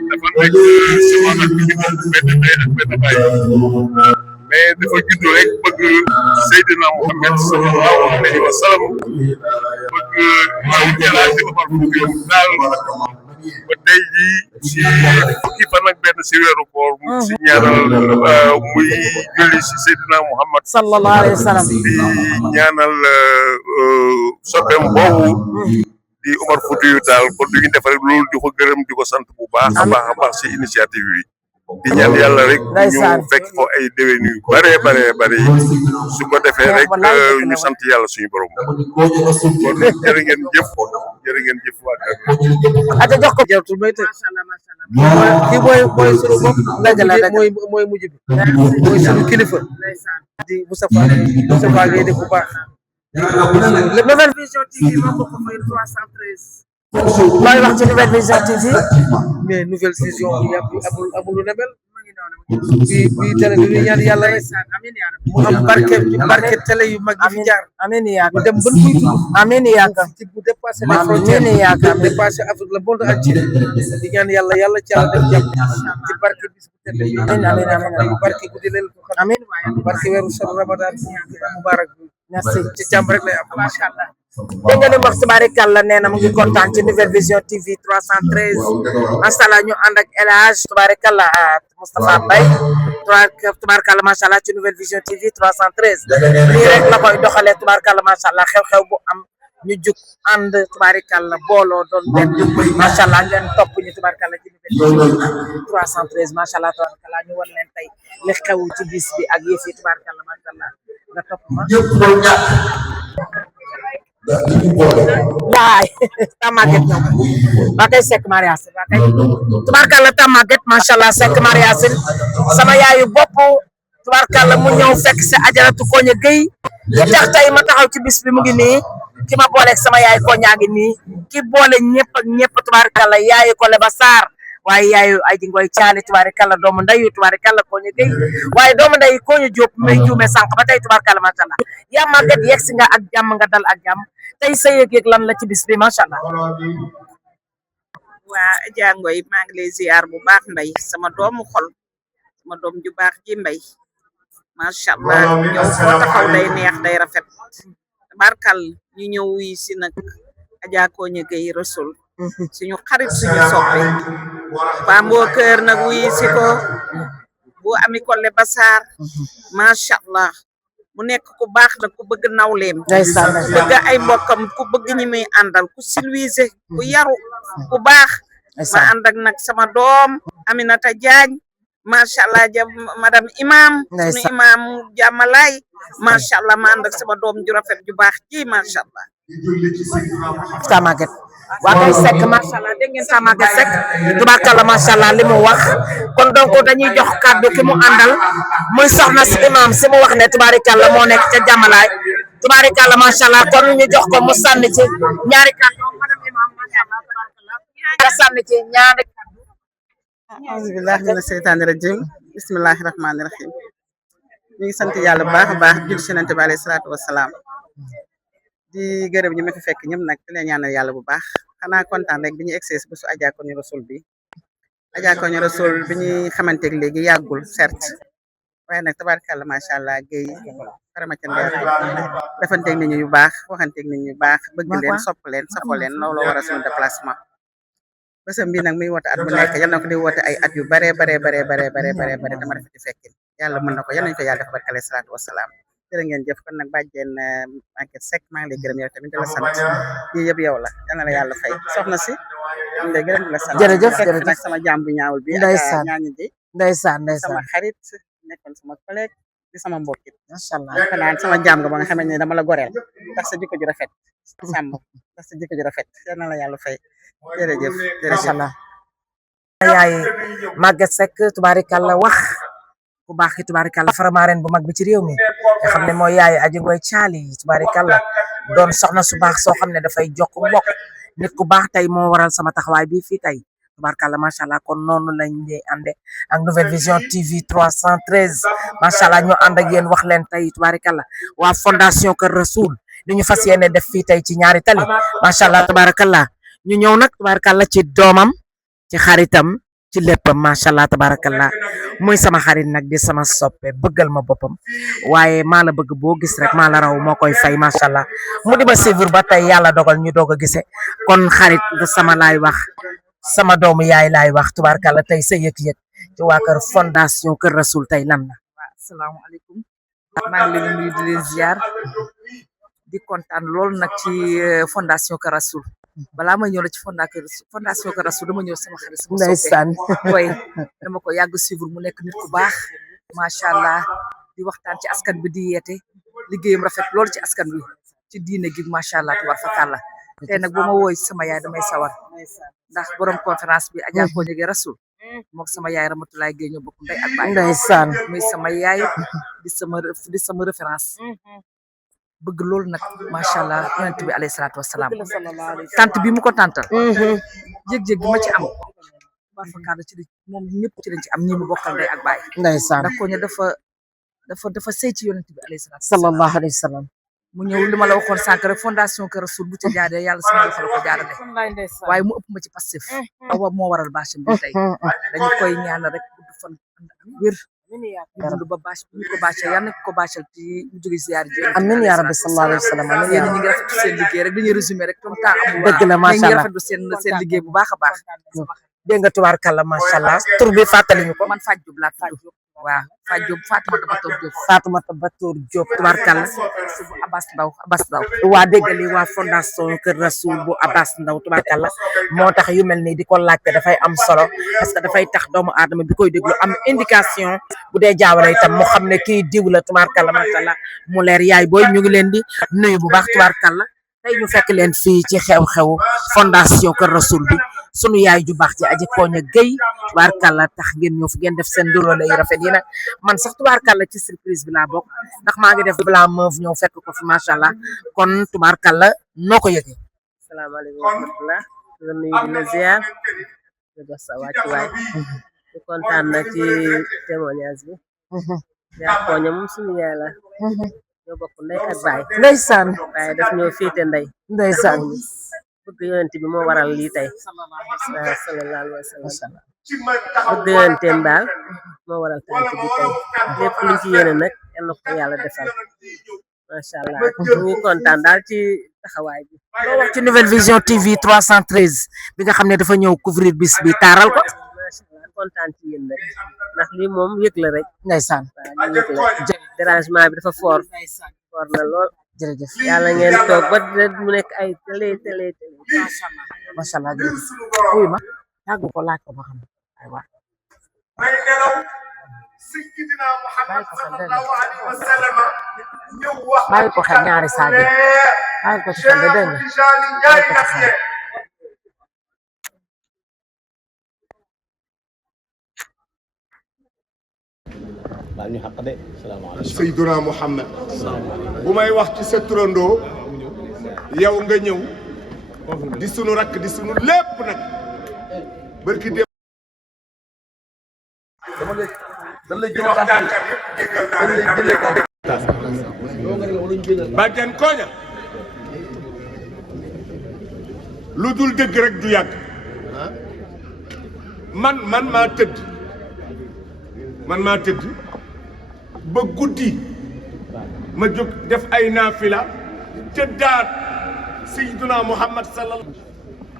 dafa nekk sama mag bi ñu bokk benn ndey ak benn baay mais dafa judd rek bëgg Seydina Muhammad sallallahu alayhi wa sallam bëgg maam Elhadji Omar Foutiyou Tall ba tey jii si fukki fan ak benn si weeru koor mu si ñaanal muy julli si Seydina Muhammad sallallahu alayhi wa sallam di ñaanal soppeem boobu di Omar Foutiyou Tall kon du ñu def rek loolu di ko gërëm di ko sant bu baax a baax si initiative yi di ñaan yàlla rek ñu fekk ko ay déwén yu bare su ko defee rek ñu sant yàlla suñu borom kon jërë ngeen jëf waa kër ata jox ko jartul may tëj kii mooy sunu bopp mooy mujj bi mooy sunu kilifa di Moustapha Gueye di bu baax le Nouvelle Vision TV moo ko fay 313 looy wax ci Nouvelle Vision TV mais Nouvelle Vision amul lu ne mel bi télé bi ñu ñaan yàlla rek mu am barke télé yu mag yi fi jaar amiin yaaka dem ban kuy tudd amiin yaaka ci bu dépassé les frontières amiin yaaka dépassé Afrique le monde entier di ñaan yàlla ci yàlla def jàmm ci barke bis bu tedd bi amiin barke guddi leen ko xam amiin barke weeru sor Ramadan mubarak merci ci jàmm rek lay am macha allah dégg nga li mu wax tubaarikàlla nee na mu ngi kontaan ci Nouvelle Vision TV 313 macha allah ñu ànd ak El Hadj tubaarikàlla Moustapha Mbaye tubaarikàlla macha allah ci Nouvelle Vision TV 313 lii rek la koy doxalee tubaarikàlla macha allah xew-xew bu am ñu jug ànd tubaarikàlla booloo doon benn macha allah ngeen topp ñu tubaarikàlla ci Nouvelle Vision 313 macha allah tubaarikàlla ñu wan leen tey li xew ci bis bi ak yëf yi tubaarikàlla macha allah nga topp ma. waay Tamaguette ñoom waa kay Seck Mariasin waa kay tubaarkàlla Tamaguette macha allah Seck Mariasin sama yaayu bopp tubaarkàlla mu ñëw fekk si ajaratu Koña Gueye li tax tey ma taxaw ci bis bi mu ngi nii ki ma booleeg sama yaay Koña ngi nii ki boole ñëpp ak ñëpp tubaarkàlla yaayu ko Leba Sarr waaye yaayu Aji Ngoy Caali tubaarkàlla doomu ndeyu tubaarkàlla Koña Gueye waaye doomu ndeyu Koña Diop may juume sànq ba tey tubaarkàlla macha allah yaa Maguette yegg si nga ak jàmm nga dal ak jàmm tey sa yëg-yëg lan la ci bis bi macha allah. waa Adja Ngoy maa ngi lay ziar bu baax Ndey sama doomu xol sama doom ju baax ji Mbay macha allah ñëw foo taxaw day neex day rafet tabarkal ñu ñëw wuy si nag Adja Koña Gueye Rasul suñu xarit suñu soppe Pambo Kër nag wuy si ko bu Ami Collé Bassar macha allah mu nekk ku baax nag ku bëgg nawleem bëgg ay mbokkam ku bëgg ñi muy àndal ku silwiise ku yaru ku baax ma ànd ak nag sama doom Aminata Diagne macha allah ja madame imam sunu imam jàmmalaay macha allah ma ànd ak sama doom ju rafet ju baax ji macha allah Tamaguette waa kay Seck macha allah dégg ngeen Tamaguette Seck tubaarkàlla macha allah li mu wax kon donc dañuy jox kàddu ki mu àndal muy soxna si imam si mu wax ne tubaarkàlla moo nekk ca jàmmalaay tubaarkàlla macha allah kon ñu jox ko mu sànni ci ñaari kàddu madame imam macha allah tubaarkàlla nga sànni ci ñaari kàddu. auzu billahi mina seytaani rajim bismillahi rahmaani rahim ñu ngi sant yàlla bu baax a baax jul si nante bi alayhi salaatu wasalaam di gërëm ñi ma fi fekk ñëpp nag di leen ñaanal yàlla bu baax xanaa kontaan rek bi ñu egsi bésu Adja Koña Rasul bi Adja Koña Rasul bi ñuy xamanteeg léegi yàggul certes waaye nag tabarkàlla macha allah Guèye faramacen ndeer defanteeg nit ñi yu baax waxanteeg nit ñi yu baax bëgg leen sopp leen safoo leen looloo waral suñu déplacement bésam bi nag muy woote at bu nekk yal na ko di woote ay at yu bare dama rafet di fekkin yàlla mën na ko yal nañu ko yàlla def barke alayhi salaatu wasalaam jërë ngeen jëf kon nag bàjjeen Maguette Seck maa ngi lay gërëm yow tamit di la sant yii yëpp yow la yal na la yàlla fay soxna si ñu lay gërëm di la sant jërëjëf fekk nag sama jàmm bu ñaawul bi ndeysaan ñaañi ji ndeysaan sama xarit nekkoon sama collègue di sama mbokkit macha allah xanaa sama jàmm nga ba nga xamante ne dama la goreel ndax sa jikko ju rafet sàmm ndax sa jikko ju rafet yal na la yàlla fay jërëjëf macha allah yaay Maguette Seck tubaarikàlla wax bu baax yi tubaarikàlla faramaaren bu mag bi ci réew mi nga xam ne mooy yaay Aji Ngoy Caali tubaarikàlla doon soxna su baax soo xam ne dafay jokk mbokk nit ku baax tey moo waral sama taxawaay bi fii tey tubaarkàlla macha allah kon noonu lañ di ànde ak Nouvelle Vision TV 313 macha allah ñu ànd ak yéen wax leen tey tubaarkàlla waa fondation Kër Rasoul li ñu fas yéene def fii tey ci ñaari tali macha allah tubaarkàlla ñu ñëw nag tubaarkàlla ci doomam ci xaritam ci léppam macha allah tabarakallah muy sama xarit nag di sama soppe bëggal ma boppam waaye maa la bëgg boo gis rek maa la raw moo koy fay macha allah mu di ma suivre ba tey yàlla dogal ñu doog a gise kon xarit nga sama laay wax sama doomu yaay laay wax tubaarkàlla tey sa yëg-yëg ci waa kër fondation Kër Rasoul tey lan la. waaw asalaamaaleykum maa ngi leen nuyu di leen ziar di kontaan lool nag ci fondation Kër Rasoul balaa ma ñëw la ci fondation Kër Rasoul dama ñëw sama xarit sama ndeysaan koy dama ko yàgg suivre mu nekk nit ku baax macha allah di waxtaan ci askan bi di yeete liggéeyam rafet loolu ci askan bi ci diine gi macha allah tubaar fakàlla tey nag bu ma wooy sama yaay damay sawar ndax borom conférence bi Adja ko ñëge Rasul mook sama yaay Ramatulaay Géey ñoo bokk ndey ak baay ndeysaan muy sama yaay di sama référence bëgg loolu nag macha allah yonent bi alayhi salaatu wasalaam tant bi mu ko tantal yëg-yëg bi ma ci am barfakaada ci moom ñëpp ci lañ ci am ñi mu bokkal ndey ak baay ndeysaan ndax ko ñu dafa sëy ci yonent bi alayhi salaatu sallallahu alayhi wa sallam mu ñëw li ma la waxoon sànq rek fondation Kër Rasoul bu ca jaaree yàlla sama loxo la ko jaarale waaye mu ëpp ma ci Pastef awa moo waral bâche bi tey dañu koy ñaan rek gudd fan wér dund ba bâche bi ñu ko bâche yàlla na ko bâchal ci ñu jóge ziar ji amin ya rabbi sallallahu alayhi wa sallam amin yéen ñi ngi rafetlu seen liggéey rek dañuy résumé rek comme temps amul dëgg la macha allah rafetlu seen liggéey bu baax a baax dégg nga tubaarkalla macha allah tur bi fàttali ñu ko man Fatou Diop laa tudd waaw Fatou Diop Fatoumata Batoor Diop tubaarkalla Abbas Ndaw waa déggali waa fondation Kër Rasoul bu Abbas Ndaw tubaarkalla moo tax yu mel nii di ko laajte dafay am solo parce que dafay tax doomu aadama bi koy déglu am indication bu dee jaawale itam mu xam ne kii diw la tubaarkalla macha allah mu leer yaay booy ñu ngi leen di nuyu bu baax tubaarkalla tey ñu fekk leen fii ci xew-xew fondation Kër Rasoul bi sunu yaay ju baax ci Aji Koña Gueye tubaarkàlla tax ngeen ñëw fi ngeen def seen ndóolóole yu rafet yi nag man sax tubaarkàlla ci surprise bi laa bokk ndax maa ngi def blanc mauve ñëw fekk ko fi macha allah kon tubaarkàlla noo ko yëgee. asalaamaaleykum wa rahmatulah la nuyu di la ziar di jox sa wàccuwaay di kontaan na ci témoignage bi. Aji Koña moom suñu yaay la. ñoo bokk ndey ak baay. ndeysaan waaye daf ñoo féete ndey. ndeysaan bëgg yonent bi moo waral lii tey sallallahu alayhi wa sallam bëgg yonenteem daal moo waral tànk bi tey lépp luñ ci yéene nag yal na ko yàlla defal macha allah ñu ngi kontaan daal ci taxawaay bi. loo wax ci Nouvelle Vision TV 313 bi nga xam ne dafa ñëw couvrir bis bi taaral ko. macha allah kontaan ci yéen rek ndax lii moom yëg la rek. ndeysaan waaw ñu yëg la dérangement bi dafa fort na lool. jërëjëf yàlla ngeen toog ba mu nekk ay télé macha allah jërëjëf wuy ma yàggu ko laaj ko ba xam aywa may nelaw Sayyidina Muhammad sallallahu alayhi wa sallam ñëw wax bàyyi ko xel ñaari saa yi bàyyi ko ci xel de dégg nga Sayyidina Muhammad bu may wax ci sa turandoo yow nga ñëw di sunu rakk di sunu lépp nag barki dem Badiane Koña lu dul dëgg rek du yàgg man maa tëdd ba guddi ma jóg def ay naafila tëddaat Sayyiduna Muhammad sallallahu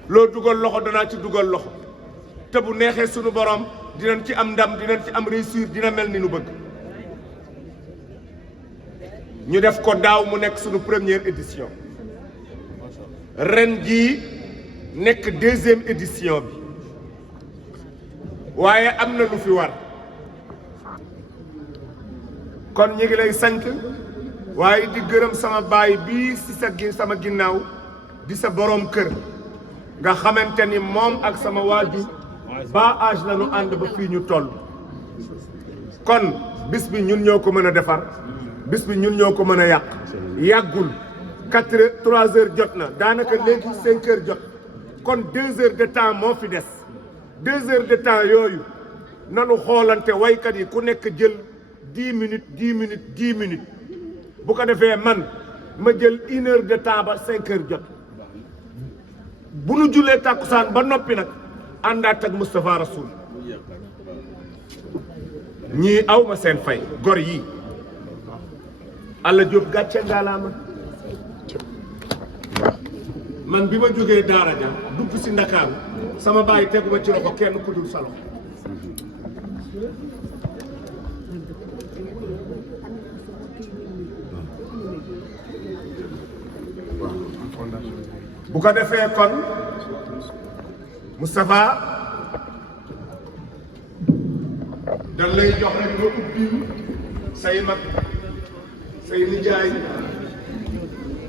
loo dugal loxo danaa ci dugal loxo te bu neexee sunu borom dinañ ci am ndam dinañ ci am réussir dina mel ni nu bëgg ñu def ko daaw mu nekk sunu première édition ren jii nekk deuxième édition bi waaye am na lu fi war kon ñu ngi lay sant waaye di gërëm sama baay bii si sama ginnaaw di sa borom kër nga xamante ni moom ak sama waajur ba âge la ñu ànd ba fii ñu toll kon bis bi ñun ñoo ko mën a defar bis bi ñun ñoo ko mën a yàq yàggul 3 heures jot na daanaka léegi 5 heures jot kon 2 heures de temps moo fi des 2 heures de temps yooyu nanu xoolante waykat yi ku nekk jël 10 minutes 10 minutes 10 minutes bu ko defee man ma jël 1 heure de temps ba 5 heures jot bu nu julee tàkkusaan ba noppi nag àndaat ak Moustapha Rasoul ñii aw ma seen fay gor yii Alla Diop gàcce ngaalaama man bi ma jógee daara ja dugg si Ndakaaru sama baay teguma ci loxo kenn ku dul sa loxo bu ko defee kon Moustapha dañ lay jox rek nga ubbi say mag say nijaay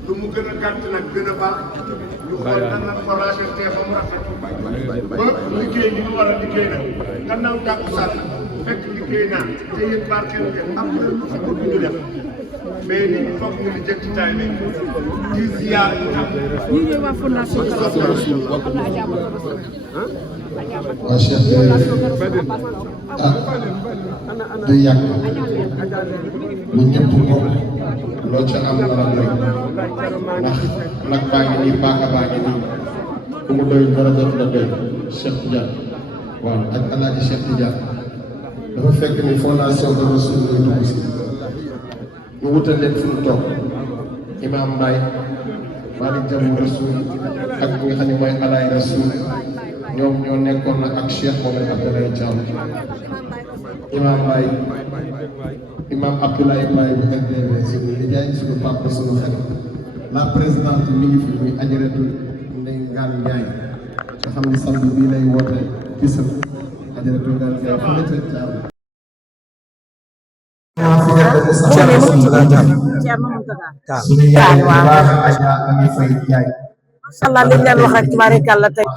lu mu gën a gàtt nag gën a baax ñu xool nan la ko rafetee ba mu rafet ba liggéey li mu war a liggéey nag gannaaw tàkkusaan fekk liggéey naa te yéen barkeel ngeen am na lu fi bëgg ñu def mais li ñu foog ñu li jëkk ci taay bi di ziar yi am waa Cheikh du yàgg lu ñëpp moom loo ca am dara doy ndax nag baa ngi nii paaka baa ngi nii ku mu doy dara jot la doy Cheikh Tidiane waaw ak Alaaji Cheikh Tidiane dafa fekk ni fondation de Rasoul lay dugg si ñu wutal leen fu mu toog Imam Mbaye Malick Jamu Rasoul ak ñi nga xam ne mooy Alaay Rasoul ñoom ñoo nekkoon nag ak Cheikh Mohamed Abdoulaye Thiam Imam Mbaye Imam Abdoulaye Mbaye bu FDV suñu nijaay suñu papa suñu xarit la présidente mi ngi fi muy Ajaratu Ndeye Ngane Ndiaye nga xam ne samedi bii lay woote bisam Ajaratu Ngane Ndiaye fu nekk Thiam suñu yaay bu baax Adja Ami Faye Ndiaye inshallah liñ leen wax ak tubaarikàlla tey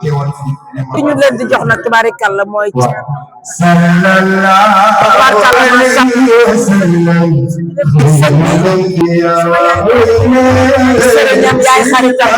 ki ñu leen di jox nag tubaarikàlla mooy sëriñam yaay xaritam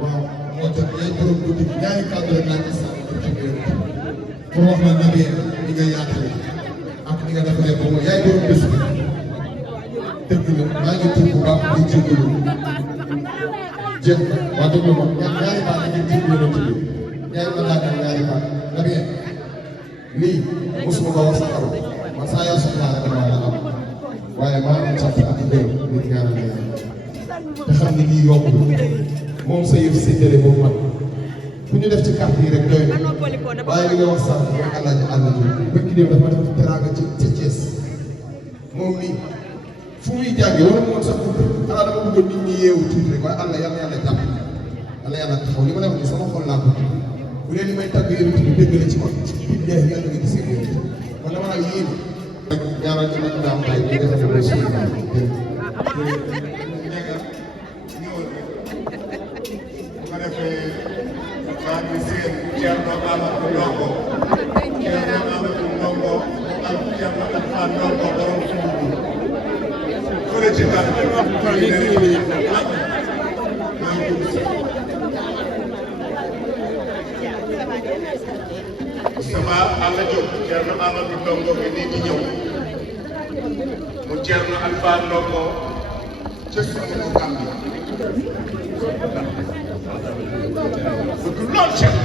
waaw moo tax yaay borom guddi gi ñaari kàddu rek laa ci sànni pour ci biir pour wax la Nabi ni nga yaatale ak ni nga defaree ba mooy yaay borom bés bi dëgg la maa ngi tudd bu baax di jégalu jéem waa dëgg la moom ñaari baat la ngeen jégalu ci biir ñaari ma daanaka ñaari baat Nabi lii mosuma ko wax sa kaw man saa yaa soxlaa rek dama la am waaye maa ngi sant ak ngërëm nit ñaanal la yàlla te xam ni lii yombul moom sa yëf séddale boobu man bu ñu def ci carte yi rek doy na waaye li nga wax sànq mooy àllaaji àll ji bëgg dem dafa def teraanga ci Thiès moom nii fu muy jàngee wala moom sax xanaa dama bëggoon nit ñi yeewu tuuti rek waaye àll yàlla yàlla jàpp yàlla yàlla taxaw li ma def nii sama xol laa ko bu dee li may tàgg yéen bi dégg la ci man billahi yàlla nga gisee yéen man dama naan yéen rek ñaanal ñu nag daam tay ñu defal ko suñu ma defee maa ngi seen Thierno Amadou Ndongo Thierno Amadou Ndongo ak Thierno Alpha Ndongo borom Foundiougne fële ci tax maa ngi Moustapha Alla Diop Thierno Amadou Ndongo bi nii di ñëw mu Thierno Alpha Ndongo ca suñu Gambie bëgg lool Cheikh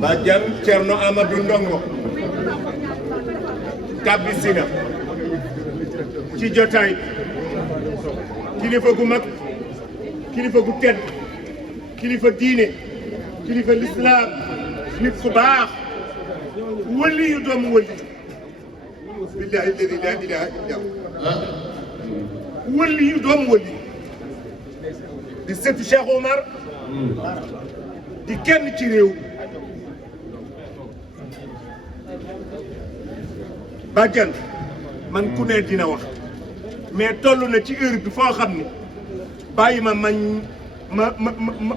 Badiane Thierno Amadou Ndongo tàbbisi na ci jotaay kilifa gu mag kilifa gu tedd kilifa diine kilifa lislaam nit ku baax wëli yu doomu wëli billahi alladi la ilaha illa hu wëli yu doomu wëli di sëtu Cheikh Omar di kenn ci réew Badiane man ku ne dina wax mais toll na ci heure bi foo xam ni bàyyi ma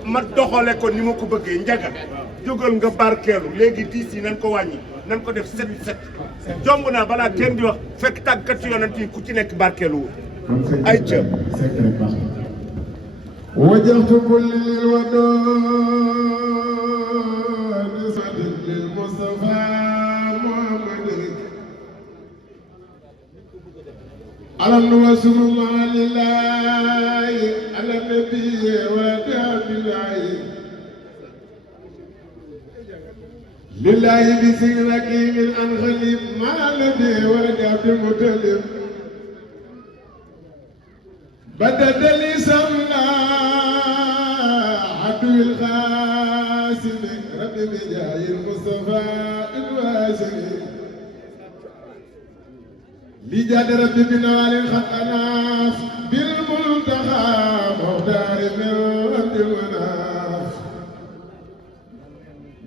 ma doxale ko ni ma ko bëggee njaga jógal nga barkeelu léegi diis yi nañ ko wàññi nañ ko def 7-7 jomb naa balaa kenn di wax fekk tàggat ci yonent yi ku ci nekk barkeelu wu ay ca وجهت كل الودود صدق للمصطفى محمد على الوسم الله لله على النبي ودعم الله لله بسرك من أنغلب مع الذي ودعم المتلم بدد لي سمنا عدو الغاسم رب بجاه المصطفى الواسم لجاد رب بنوال الخطناف بالمنتخى مختار من رب المناف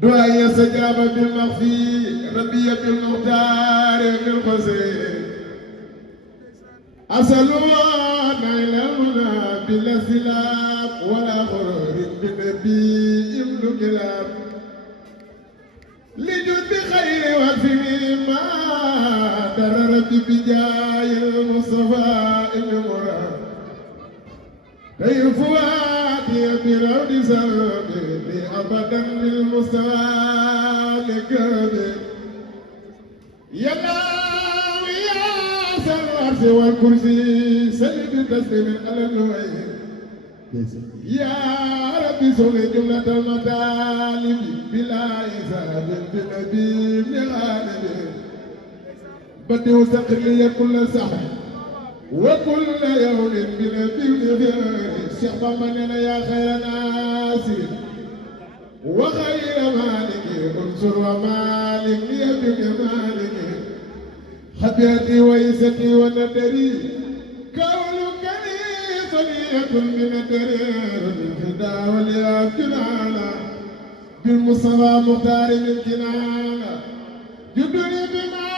دعاء يستجاب بالمخفي ربي بالمختار بالقصير أسألوا نيل المنى بلا سلام ولا غرور بنبي ابن كلاب لجد بخير وفي ما دررت بجاي المصطفى المراد كيف واتي برود سلبي أبدا للمصطفى لكبير يا العرش والكرسي سيد تسليم على الوين يا ربي سولي جملة المطالب بلا حساب بنبي غالب بدي استقل كل سحر وكل يوم بنبي غير الشيخ من يا خير ناس وخير مالك انصر ومالك يبك مالك خبيرتي ويستي وندري كونك لي صلية من الدرير الفدا واليا كنانا بالمصطفى مختار من كنانا جدني بما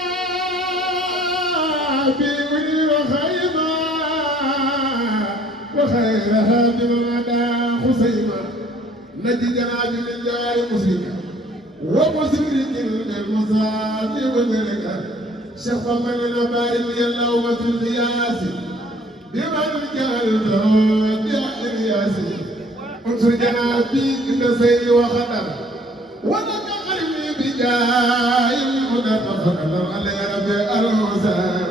في ولي وخيما خير هادم غدا خسيما نجي جناب من دار مسلم ومسلك المصاب وذلك شيخ من بارك الله في القياس بمن جعلته بأحياس انصر جنابي عند سير وخطر ولك قلبي بجاه المدر فقدر علي ربي الوزار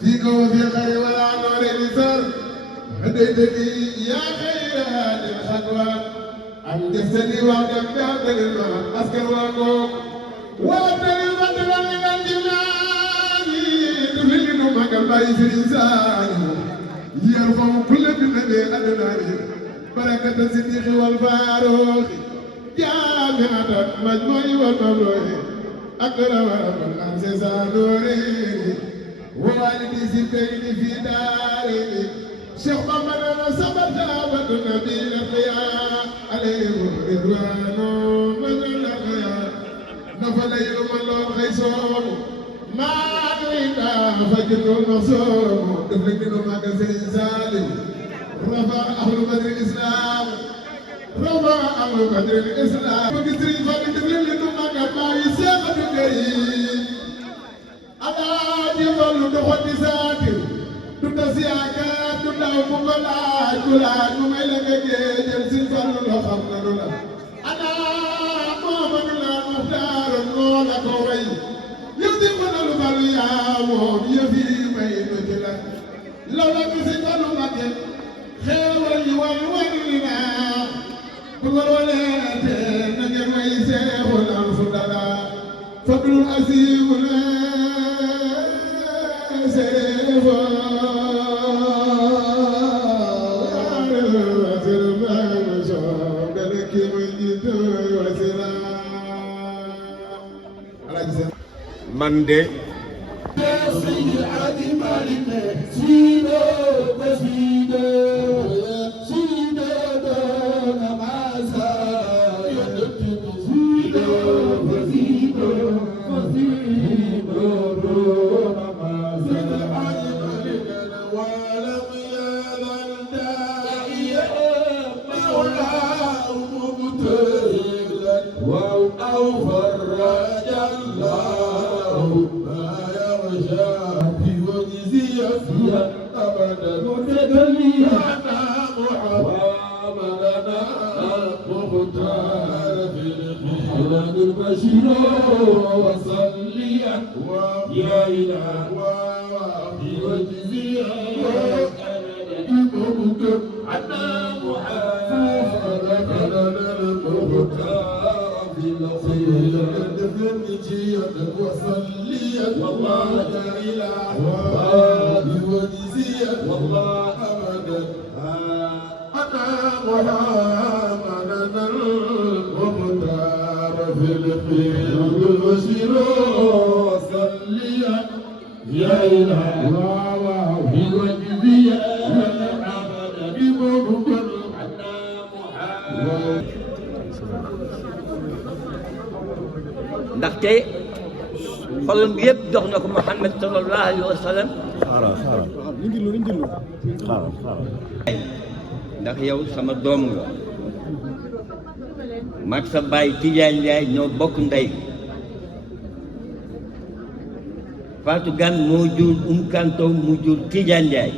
فيك وفي خير ولا نور نسر هديتني يا خير هذه الخطوات أمجدني وأدم بعد الماء أسكر وأقوم وأبدل البدر من الجنان تفلن مكان بايس الإنسان يرفع كل بالنبي أدناني بركة الصديق والفاروق جامعة مجموع والمبروك أكرم رب الأمس نورين ووالدي سبتين في دارين شيخ محمد أنا صبر جابت النبي الأخيار عليه رضوان من الأخيار نفل يوم الله خيسوم ما نريد فجر المصوم تفلقنا ما كسر سالم رفع أهل بدر الإسلام رفع أهل بدر الإسلام بكسر فجر تفلقنا ما كما يسيقظ الكريم على جبل دخل ساتر تتسياكا تلاو مبلا تلاو مميلك جيجل سنفر لخمنا نولا أنا محمد المختار نولا كوي يدي من الفريا موم يفي مين جلا لولا كسيطان مكين خير والولنا بقول ولاتين نجم ويسيح الأنفدلا فضل أسيبنا سيفا man de ndaxte xolam bi yëpp jox na ko Muhammad sallallahu alayhi wa sallam ndax yow sama doom nga mag sa baay Tijaan Njaay ñoo bokk ndey Fatou Gane moo jur Kanto mu jur Tijaan Njaay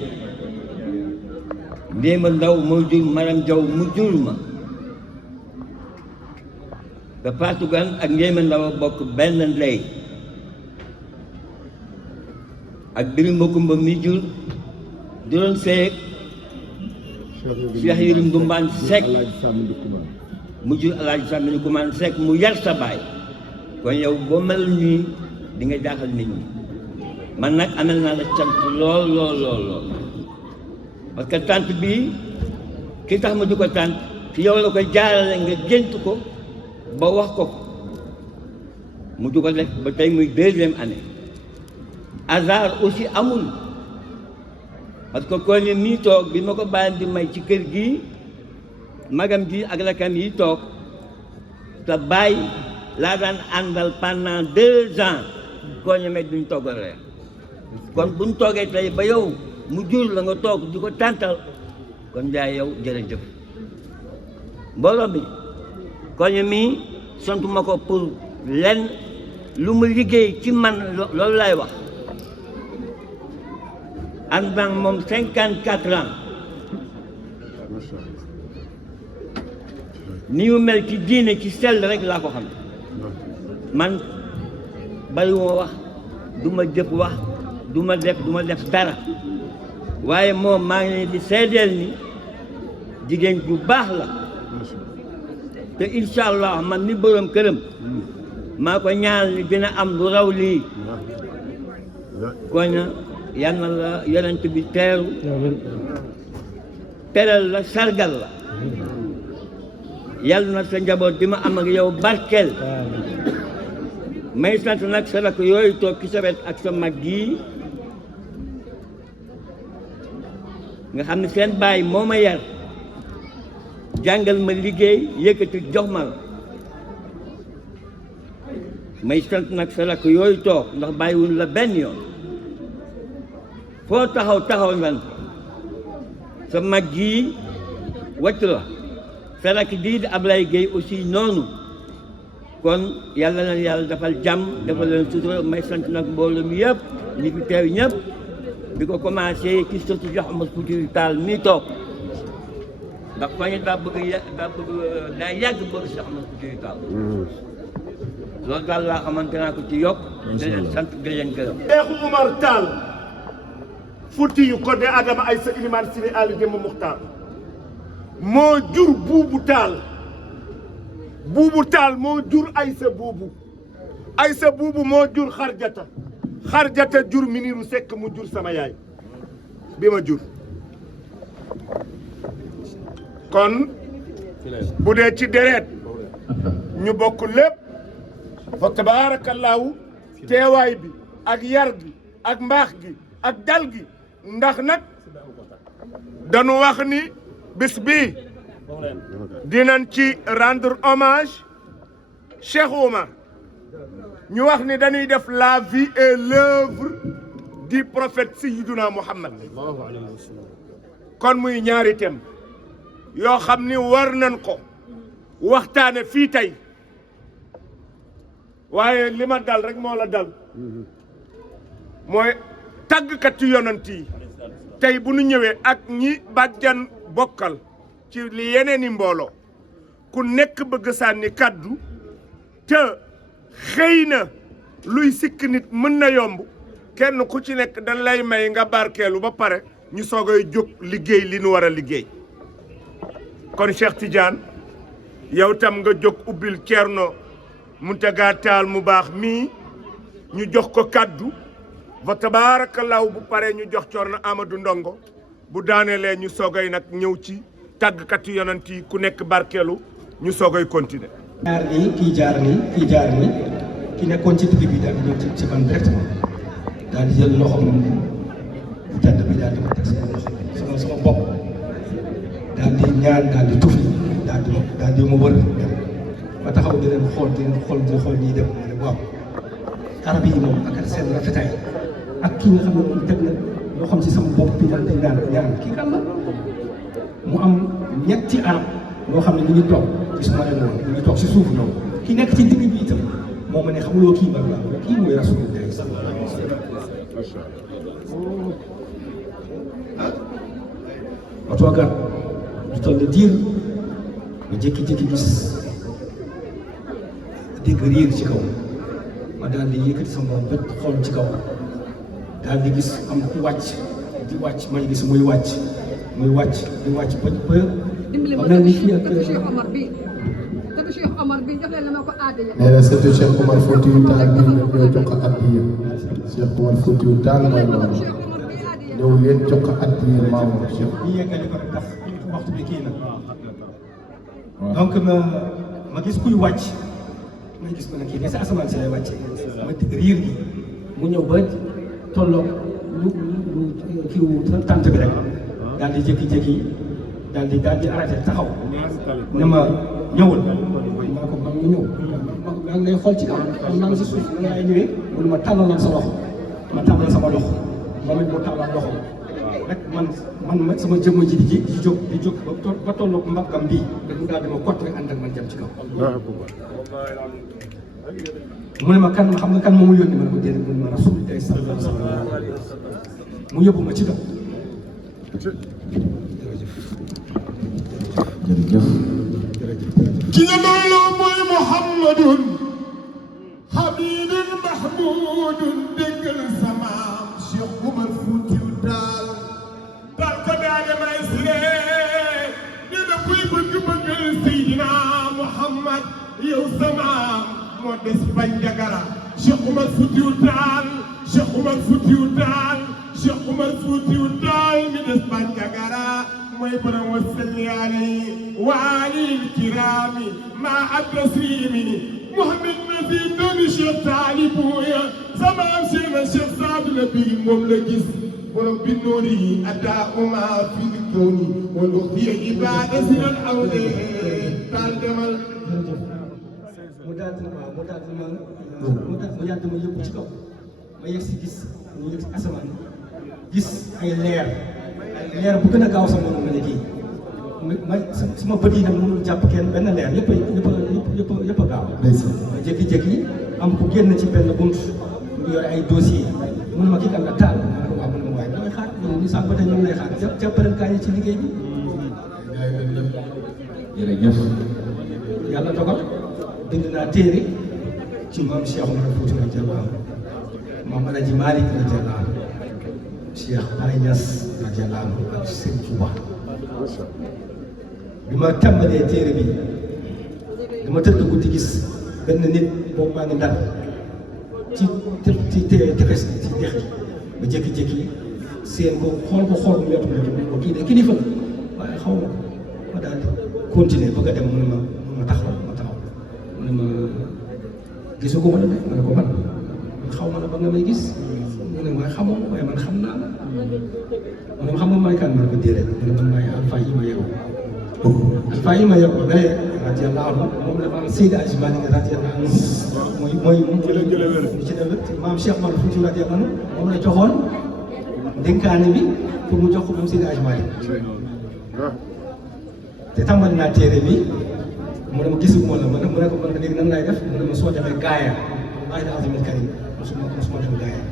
Ndéema Ndaw moo jur Maram Jaw mu jur ma te Fatou Gane ak Ndéema Ndaw bokk benn ndey ak Birima Kumba mi jur di doon seeg Cheikh Yérim Ndumbaan Seck mu jur Alaaji Sàmmi Ndumbaan Seck mu yar sa baay kon yow boo mel nii di nga jaaxal nit ñi man nag amel naa la cant lool lool lool lool parce que tant bii ki tax ma di ko tant ci yow la koy jaarale nga gént ko ba wax ko mu di ko def ba tey muy deuxième année hasard aussi amul parce que kon ni mii toog bi ma ko bàyyam di may ci kër gi magam ji ak rakam yi toog te bàyyi laa daan àndal pendant 2 ans koo ñemee duñ toggal reer kon buñ toogee tey ba yow mu jur la nga toog di ko tàntal kon Ndiaye yow jërëjëf mbooloo mi koñ mi sontuma ko pour lenn lu mu liggéey ci man loolu lay wax ànd naa moom 54 ans ni mu mel ci diine ci sell rek laa ko xam man bariwuma wax du ma jëf wax du ma def dara waaye moom maa ngi leen di seedeel ni jigéen ju baax la te incha allah man ni borom këram maa ko ñaanal ni dina am lu raw lii kon yal na la yonent bi teeru teral la sargal la yal na sa njaboot di ma am ak yow barkeel may sant nag sa rakk yooyu toog ci sa wet ak sa mag gii nga xam ne seen baay moo ma yar jàngal ma liggéey yëkkati jox ma la may sant nag sa rakk yooyu toog ndax bàyyiwuñ la benn yoon foo taxaw nan sa mag gii wacc la sa rakk gii di Ablaye Gueye aussi noonu kon yàlla na yàlla defal jàmm defal leen sutura may sant nag mbooloo mi yëpp ñi fi teew ñëpp bi ko commencé ci sotu jox Ahmed Foutiyou Tall mii toog ndax fañu daa yàgg bëgg si Ahmed Foutiyou Tall loolu daal laa xamante naa ko ci yokk di leen sant di leen gërëm Cheikh Oumar Tall Foutiyou ko de Adama Aïssa Ilimane Siré Ali Demba Muxtaar moo jur Buubu Tall moo jur Aïssa Buubu moo jur Xarjata jur Miniru Sekk mu jur sama yaay bi ma jur kon bu dee ci deret ñu bokk lépp fa tabaarakallaahu teewaay bi ak yar gi ak mbaax gi ak dal gi ndax nag dañu wax ni bis bi dinañ ci rendre hommage Cheikh Oumar ñu wax ni dañuy def la vie et l'œuvre du prophète Sayyiduna Muhammad kon muy ñaari thème yoo xam ni war nañ ko waxtaane fii tey waaye li ma dal rek moo la dal mooy tàggkat ci yonent yi tey bu nu ñëwee ak ñi bàjjan bokkal ci li yeneen i mbooloo ku nekk bëgg sànni kàddu te xëy na luy sikk nit mën na yomb kenn ku ci nekk dañ lay may nga barkeelu ba pare ñu soogay jóg liggéey li nu war a liggéey kon Cheikh Tidiane yow tam nga jóg ubbil Thierno Mountaga Tall mu baax mii ñu jox ko kàddu ba tabaarakallaahu bu pare ñu jox Thierno Amadou Ndongo bu daanelee ñu soogay nag ñëw ci tàggkatu yonent yi ku nekk barkeelu ñu soogay continuer jaar nii kii jaar nii ki nekkoon ci digg bi daal di ñëw ci man directement daal di jël loxoom bu tedd bi daal di ko teg sama bopp daal di ñaan daal di tufi daal di ma wër ma taxaw di leen xool ñiy dem ma ne waaw arab yi moom ak seen rafetaay ak kii nga xam ne moom teg na loo xam si sama bopp bi daal di ñaan kii kan la mu am ñetti arab loo xam ne ñu ngi toog ci suma leen woon ñu ngi toog si suuf ñoom ki nekk ci digg bi itam moo ma ne xamuloo kii ban la kii mooy rasulullah sallallahu alayhi wa sallam ma toogaat du toll diir ma jékki-jékki gis dégg riir ci kaw ma daal di yëkkati sama bët xool ci kaw daal di gis am ku wàcc di wàcc may gis muy wàcc ba mel ni fii ak Cheikh Omar bi jox leen ma ko aadiya. nee na surtout Cheikh Omar Foutiyou Tall bi ñoo jox ko addiya Cheikh Omar Foutiyou Tall mooy loolu ñëw leen jox ko addiya maamu Cheikh. ñu yeggali ko rek ndax waxtu bi kii na. donc ma gis kuy wàcc ma gis ko ne kii mais sa asamaan si lay wàccee ma riir gi mu ñëw ba tolloog lu kii wu tànt bi rek daal di jékki-jékki daal di arrêté taxaw ne ma ñëwul maa ko ba mu ñëw maa ngi lay xool ci kaw maa ngi si suuf nga lay ñëwee mu ne ma tàllal sa loxo ma tàllal sama loxo moom it mu tàllal loxo rek man sama jëmm ji di jóg ba tolloog mbaggam bii rek mu daal dama kott rek ànd ak man jëm ci kaw. mu ne ma kan xam nga kan moomu yónni ma ne ko déedéet mu ne ma Rasulullah sallallahu alayhi wa sallam mu yóbbu ma ci kaw. ki nga maaloo mooy Muhammadun Habibun Mahmudun déggal sama Cheikh Oumar Foutiyou Tall dal ko daane may siree ñu ne kuy bëgg-bëggal Seydina Muhammad yow sama moo des Bandiagara Cheikh Oumar Foutiyou Tall Cheikh Oumar Foutiyou Tall Cheikh Oumar Foutiyou Tall mi des Bandiagara mooy borom wasalli alayhi wa alil kirami ma atasimi Mouhamed Nazir doomi Cheikh Talibuya sama am Cheikh Saadu la bi moom la gis borom bi noori ada uma fi kawni wal ukhfiya ibada sinan awle taal demal mu daal ma yóbbu ci kaw ma yegg si gis ñu yegg si asamaan gis ay leer bu gën a gaaw sama moom la kii ma sama bët yi nag mënul jàpp kenn benn leer yëpp a gaaw. ma jékki-jékki am ku génn ci benn bunt mu yore ay dossier mun ma kii kan la taal ma ne ko waaw mun ma waaye damay xaar ñoom ñu sànq ba tey ñu ngi lay xaar jàppaleen kaa ñi ci liggéey bi. jërëjëf. yàlla dogal bind naa téere ci maam Cheikh Oumar Foutiyou radiyallahu anhu maam Alaaji Malick radiyallahu anhu Cheikh Baye Niass radiyallahu anhu ak Serigne Touba. bi ma tàmbalee téere bi dama tëdd guddi gis benn nit boobu maa ngi ndar ci tefes ci dex gi ba jékki-jékki seen ko xool bu métti ko kii de kilifa la waaye xaw ma daal di continuer bëgg a dem mu ne ma taxaw mu ne ma gisoo ko ma ne ma ne ko man xaw ma la ba nga may gis mu ne waaye xamoo waaye man xam naa la mu ne ma xam nga may kan ma ne ko déedéet mu ne man maay alpha yi ma yeewu alpha yi ma yeewu ne radiyallahu anhu moom la maam Seydi Hadji Malick radiyallahu anhu mooy ci la maam Cheikh Oumar Foutiyou radiyallahu anhu moom la joxoon dénkaane bi pour mu jox ko moom Seydi Hadji Malick te tàmbali naa téere bi mu ne ma gisuma la mu ne ko man léegi nan laay def mu ne ma soo demee gaaya wallahi al azimil karim mosuma dem gaaya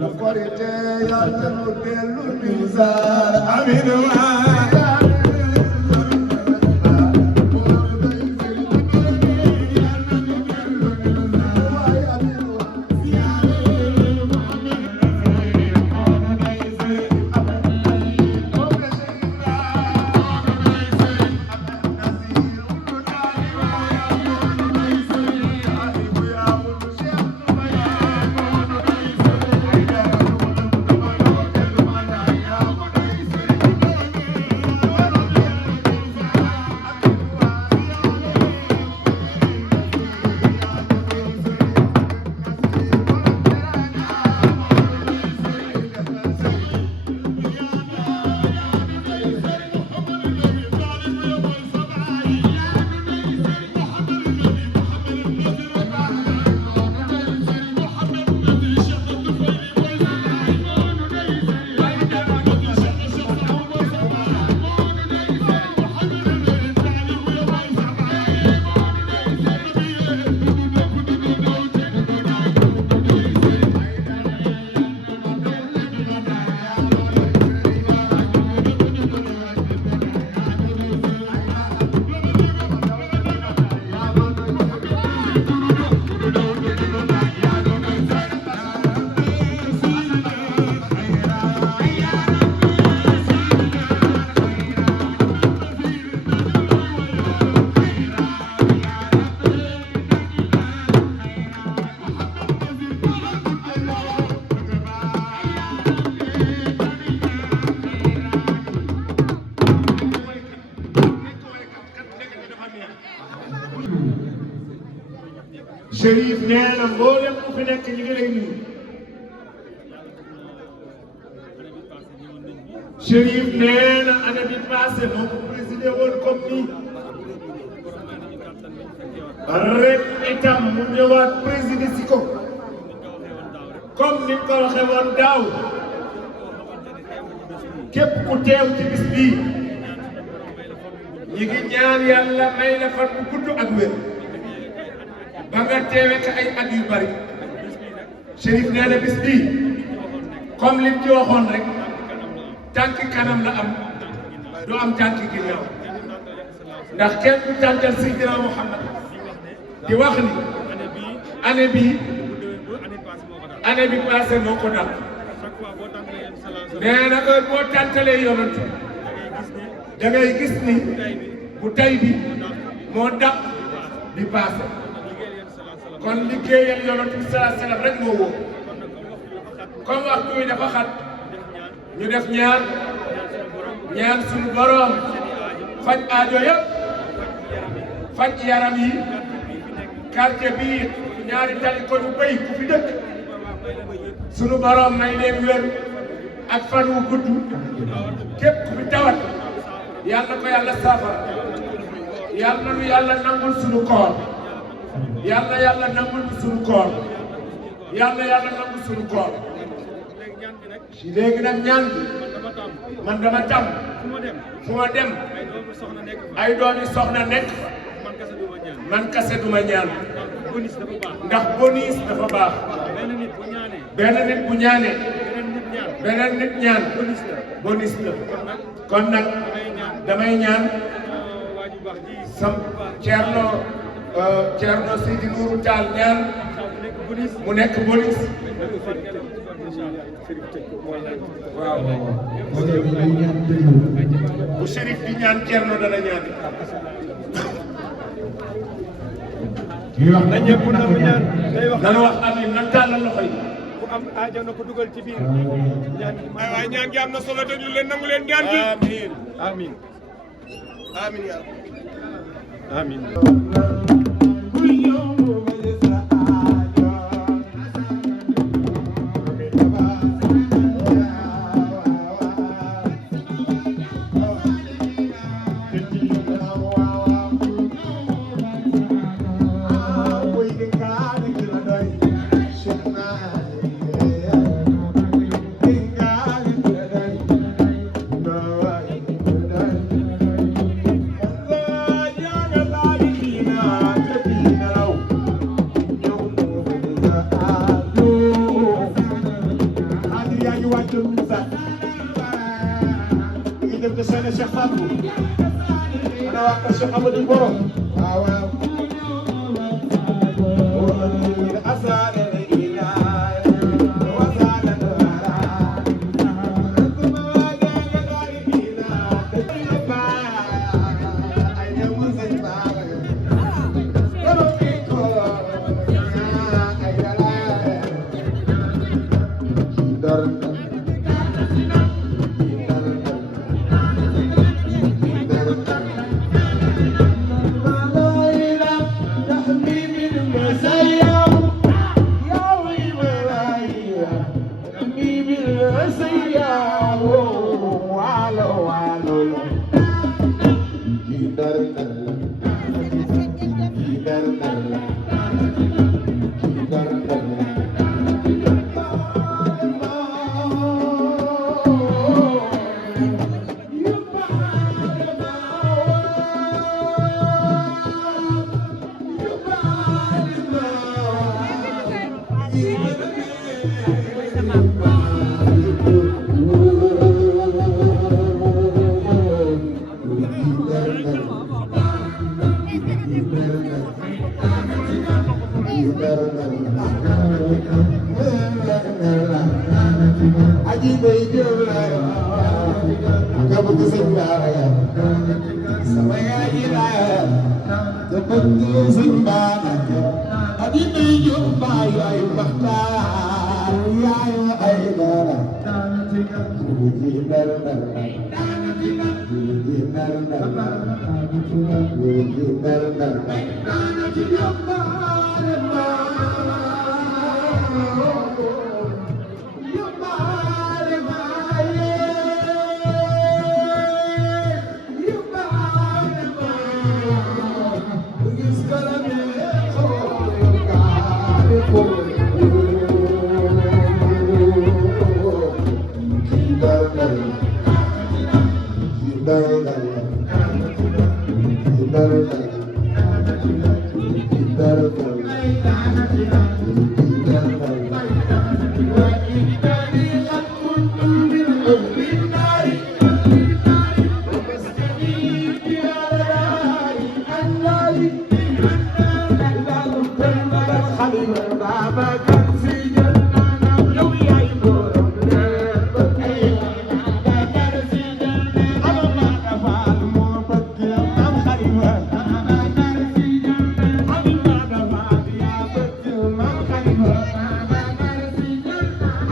la korite yàlla nu dellu misaal amin waay Chérif nee na mboolem ku fi nekk ñu ngi lay nuyu Chérif nee na année bi passé moo ko présidé woon comme nii rek itam mu ñëwaat présidé si ko comme ni ko waxee woon daaw képp ku teew ci bis bii ñi ngi ñaan yàlla may la fan bu gudd ak wér ba nga teewe ka ay at yu bari Chérif nee na bis bii comme li ci waxoon rek tànki kanam la am du am tànki ginnaaw ndax kenn du tànkal Seydina Muhammad di wax ni année bi passé moo ko dal nee na heure boo tàntalee yonent da ngay gis ni bu tay bi moo dàq bi passé kon liggéeyal yonent bi sallallahu alayhi wasallam rek moo wóor comme waxtu wi dafa xat ñu def ñaan suñu borom faj aajo yëpp faj yaram yi quartier bii ñaari tali ko ñu béy ku fi dëkk suñu borom may leen wér ak fan wu gudd képp ku fi tawat yàlla ko yàlla saafara yàlla nu yàlla nangul suñu koor yàlla nangul suñu koor yàlla nangul suñu koor léegi nag ñaan bi man dama tàmm fu ma dem ay doomi soxna nekk man kase duma ñaan ndax bonus dafa baax benn nit bu ñaanee beneen nit ñaan bonus la kon nag damay ñaan sam Thierno Seydi Nourou Tall ñaan mu nekk bonus waaw bu Chérif di ñaan Thierno dana ñaan na ñëpp nangu ñaan dana wax amiin nan tàllal loxo yi ku am aajo na ko dugal ci biir ñaan ay waay ñaan gi am na solo déglu leen nangu leen ñaan gi amiin amiin ya amiin xaatu ana waa kër Cheikh Amadou Borom waaw waaw aji bay jëw la nga bëgg sëñ Bara sama yaay yi la te bëgg sëñ Bara aji bay jëw baay ay baxtaan yaay ay dara ji dal dal ji dal dal ji dal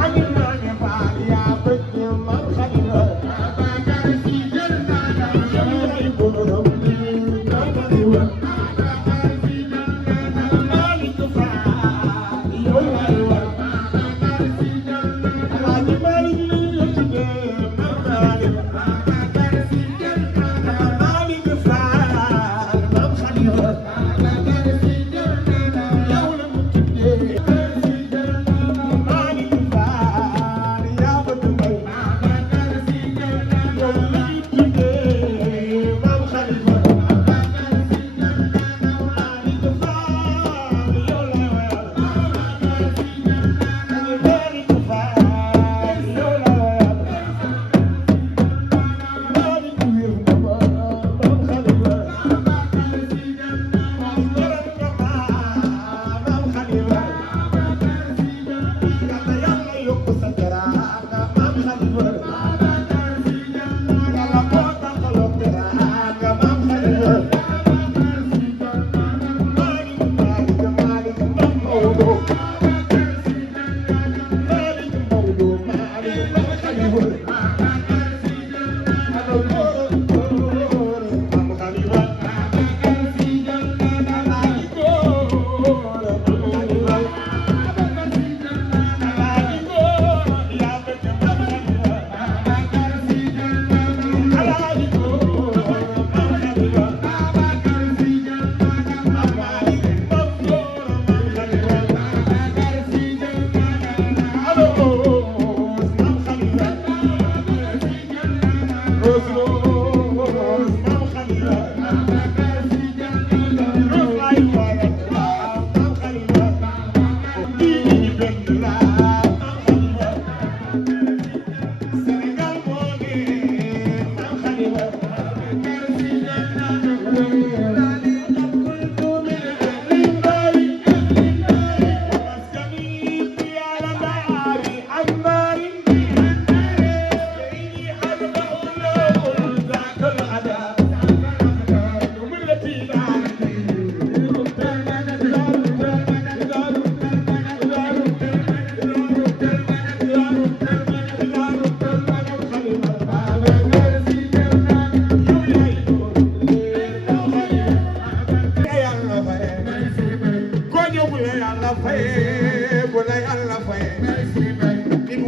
I'm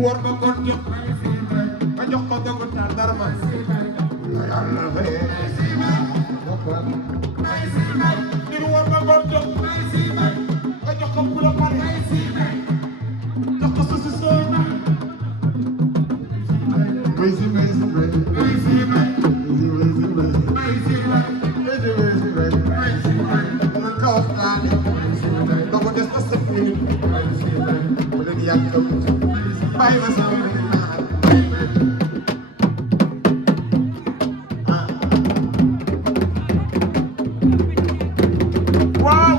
war ba kon jox ba jox ko dogu taal dara ma yàlla fee nit war ba kon jox ba jox ko ku la pare jox ko susi sooy Wow!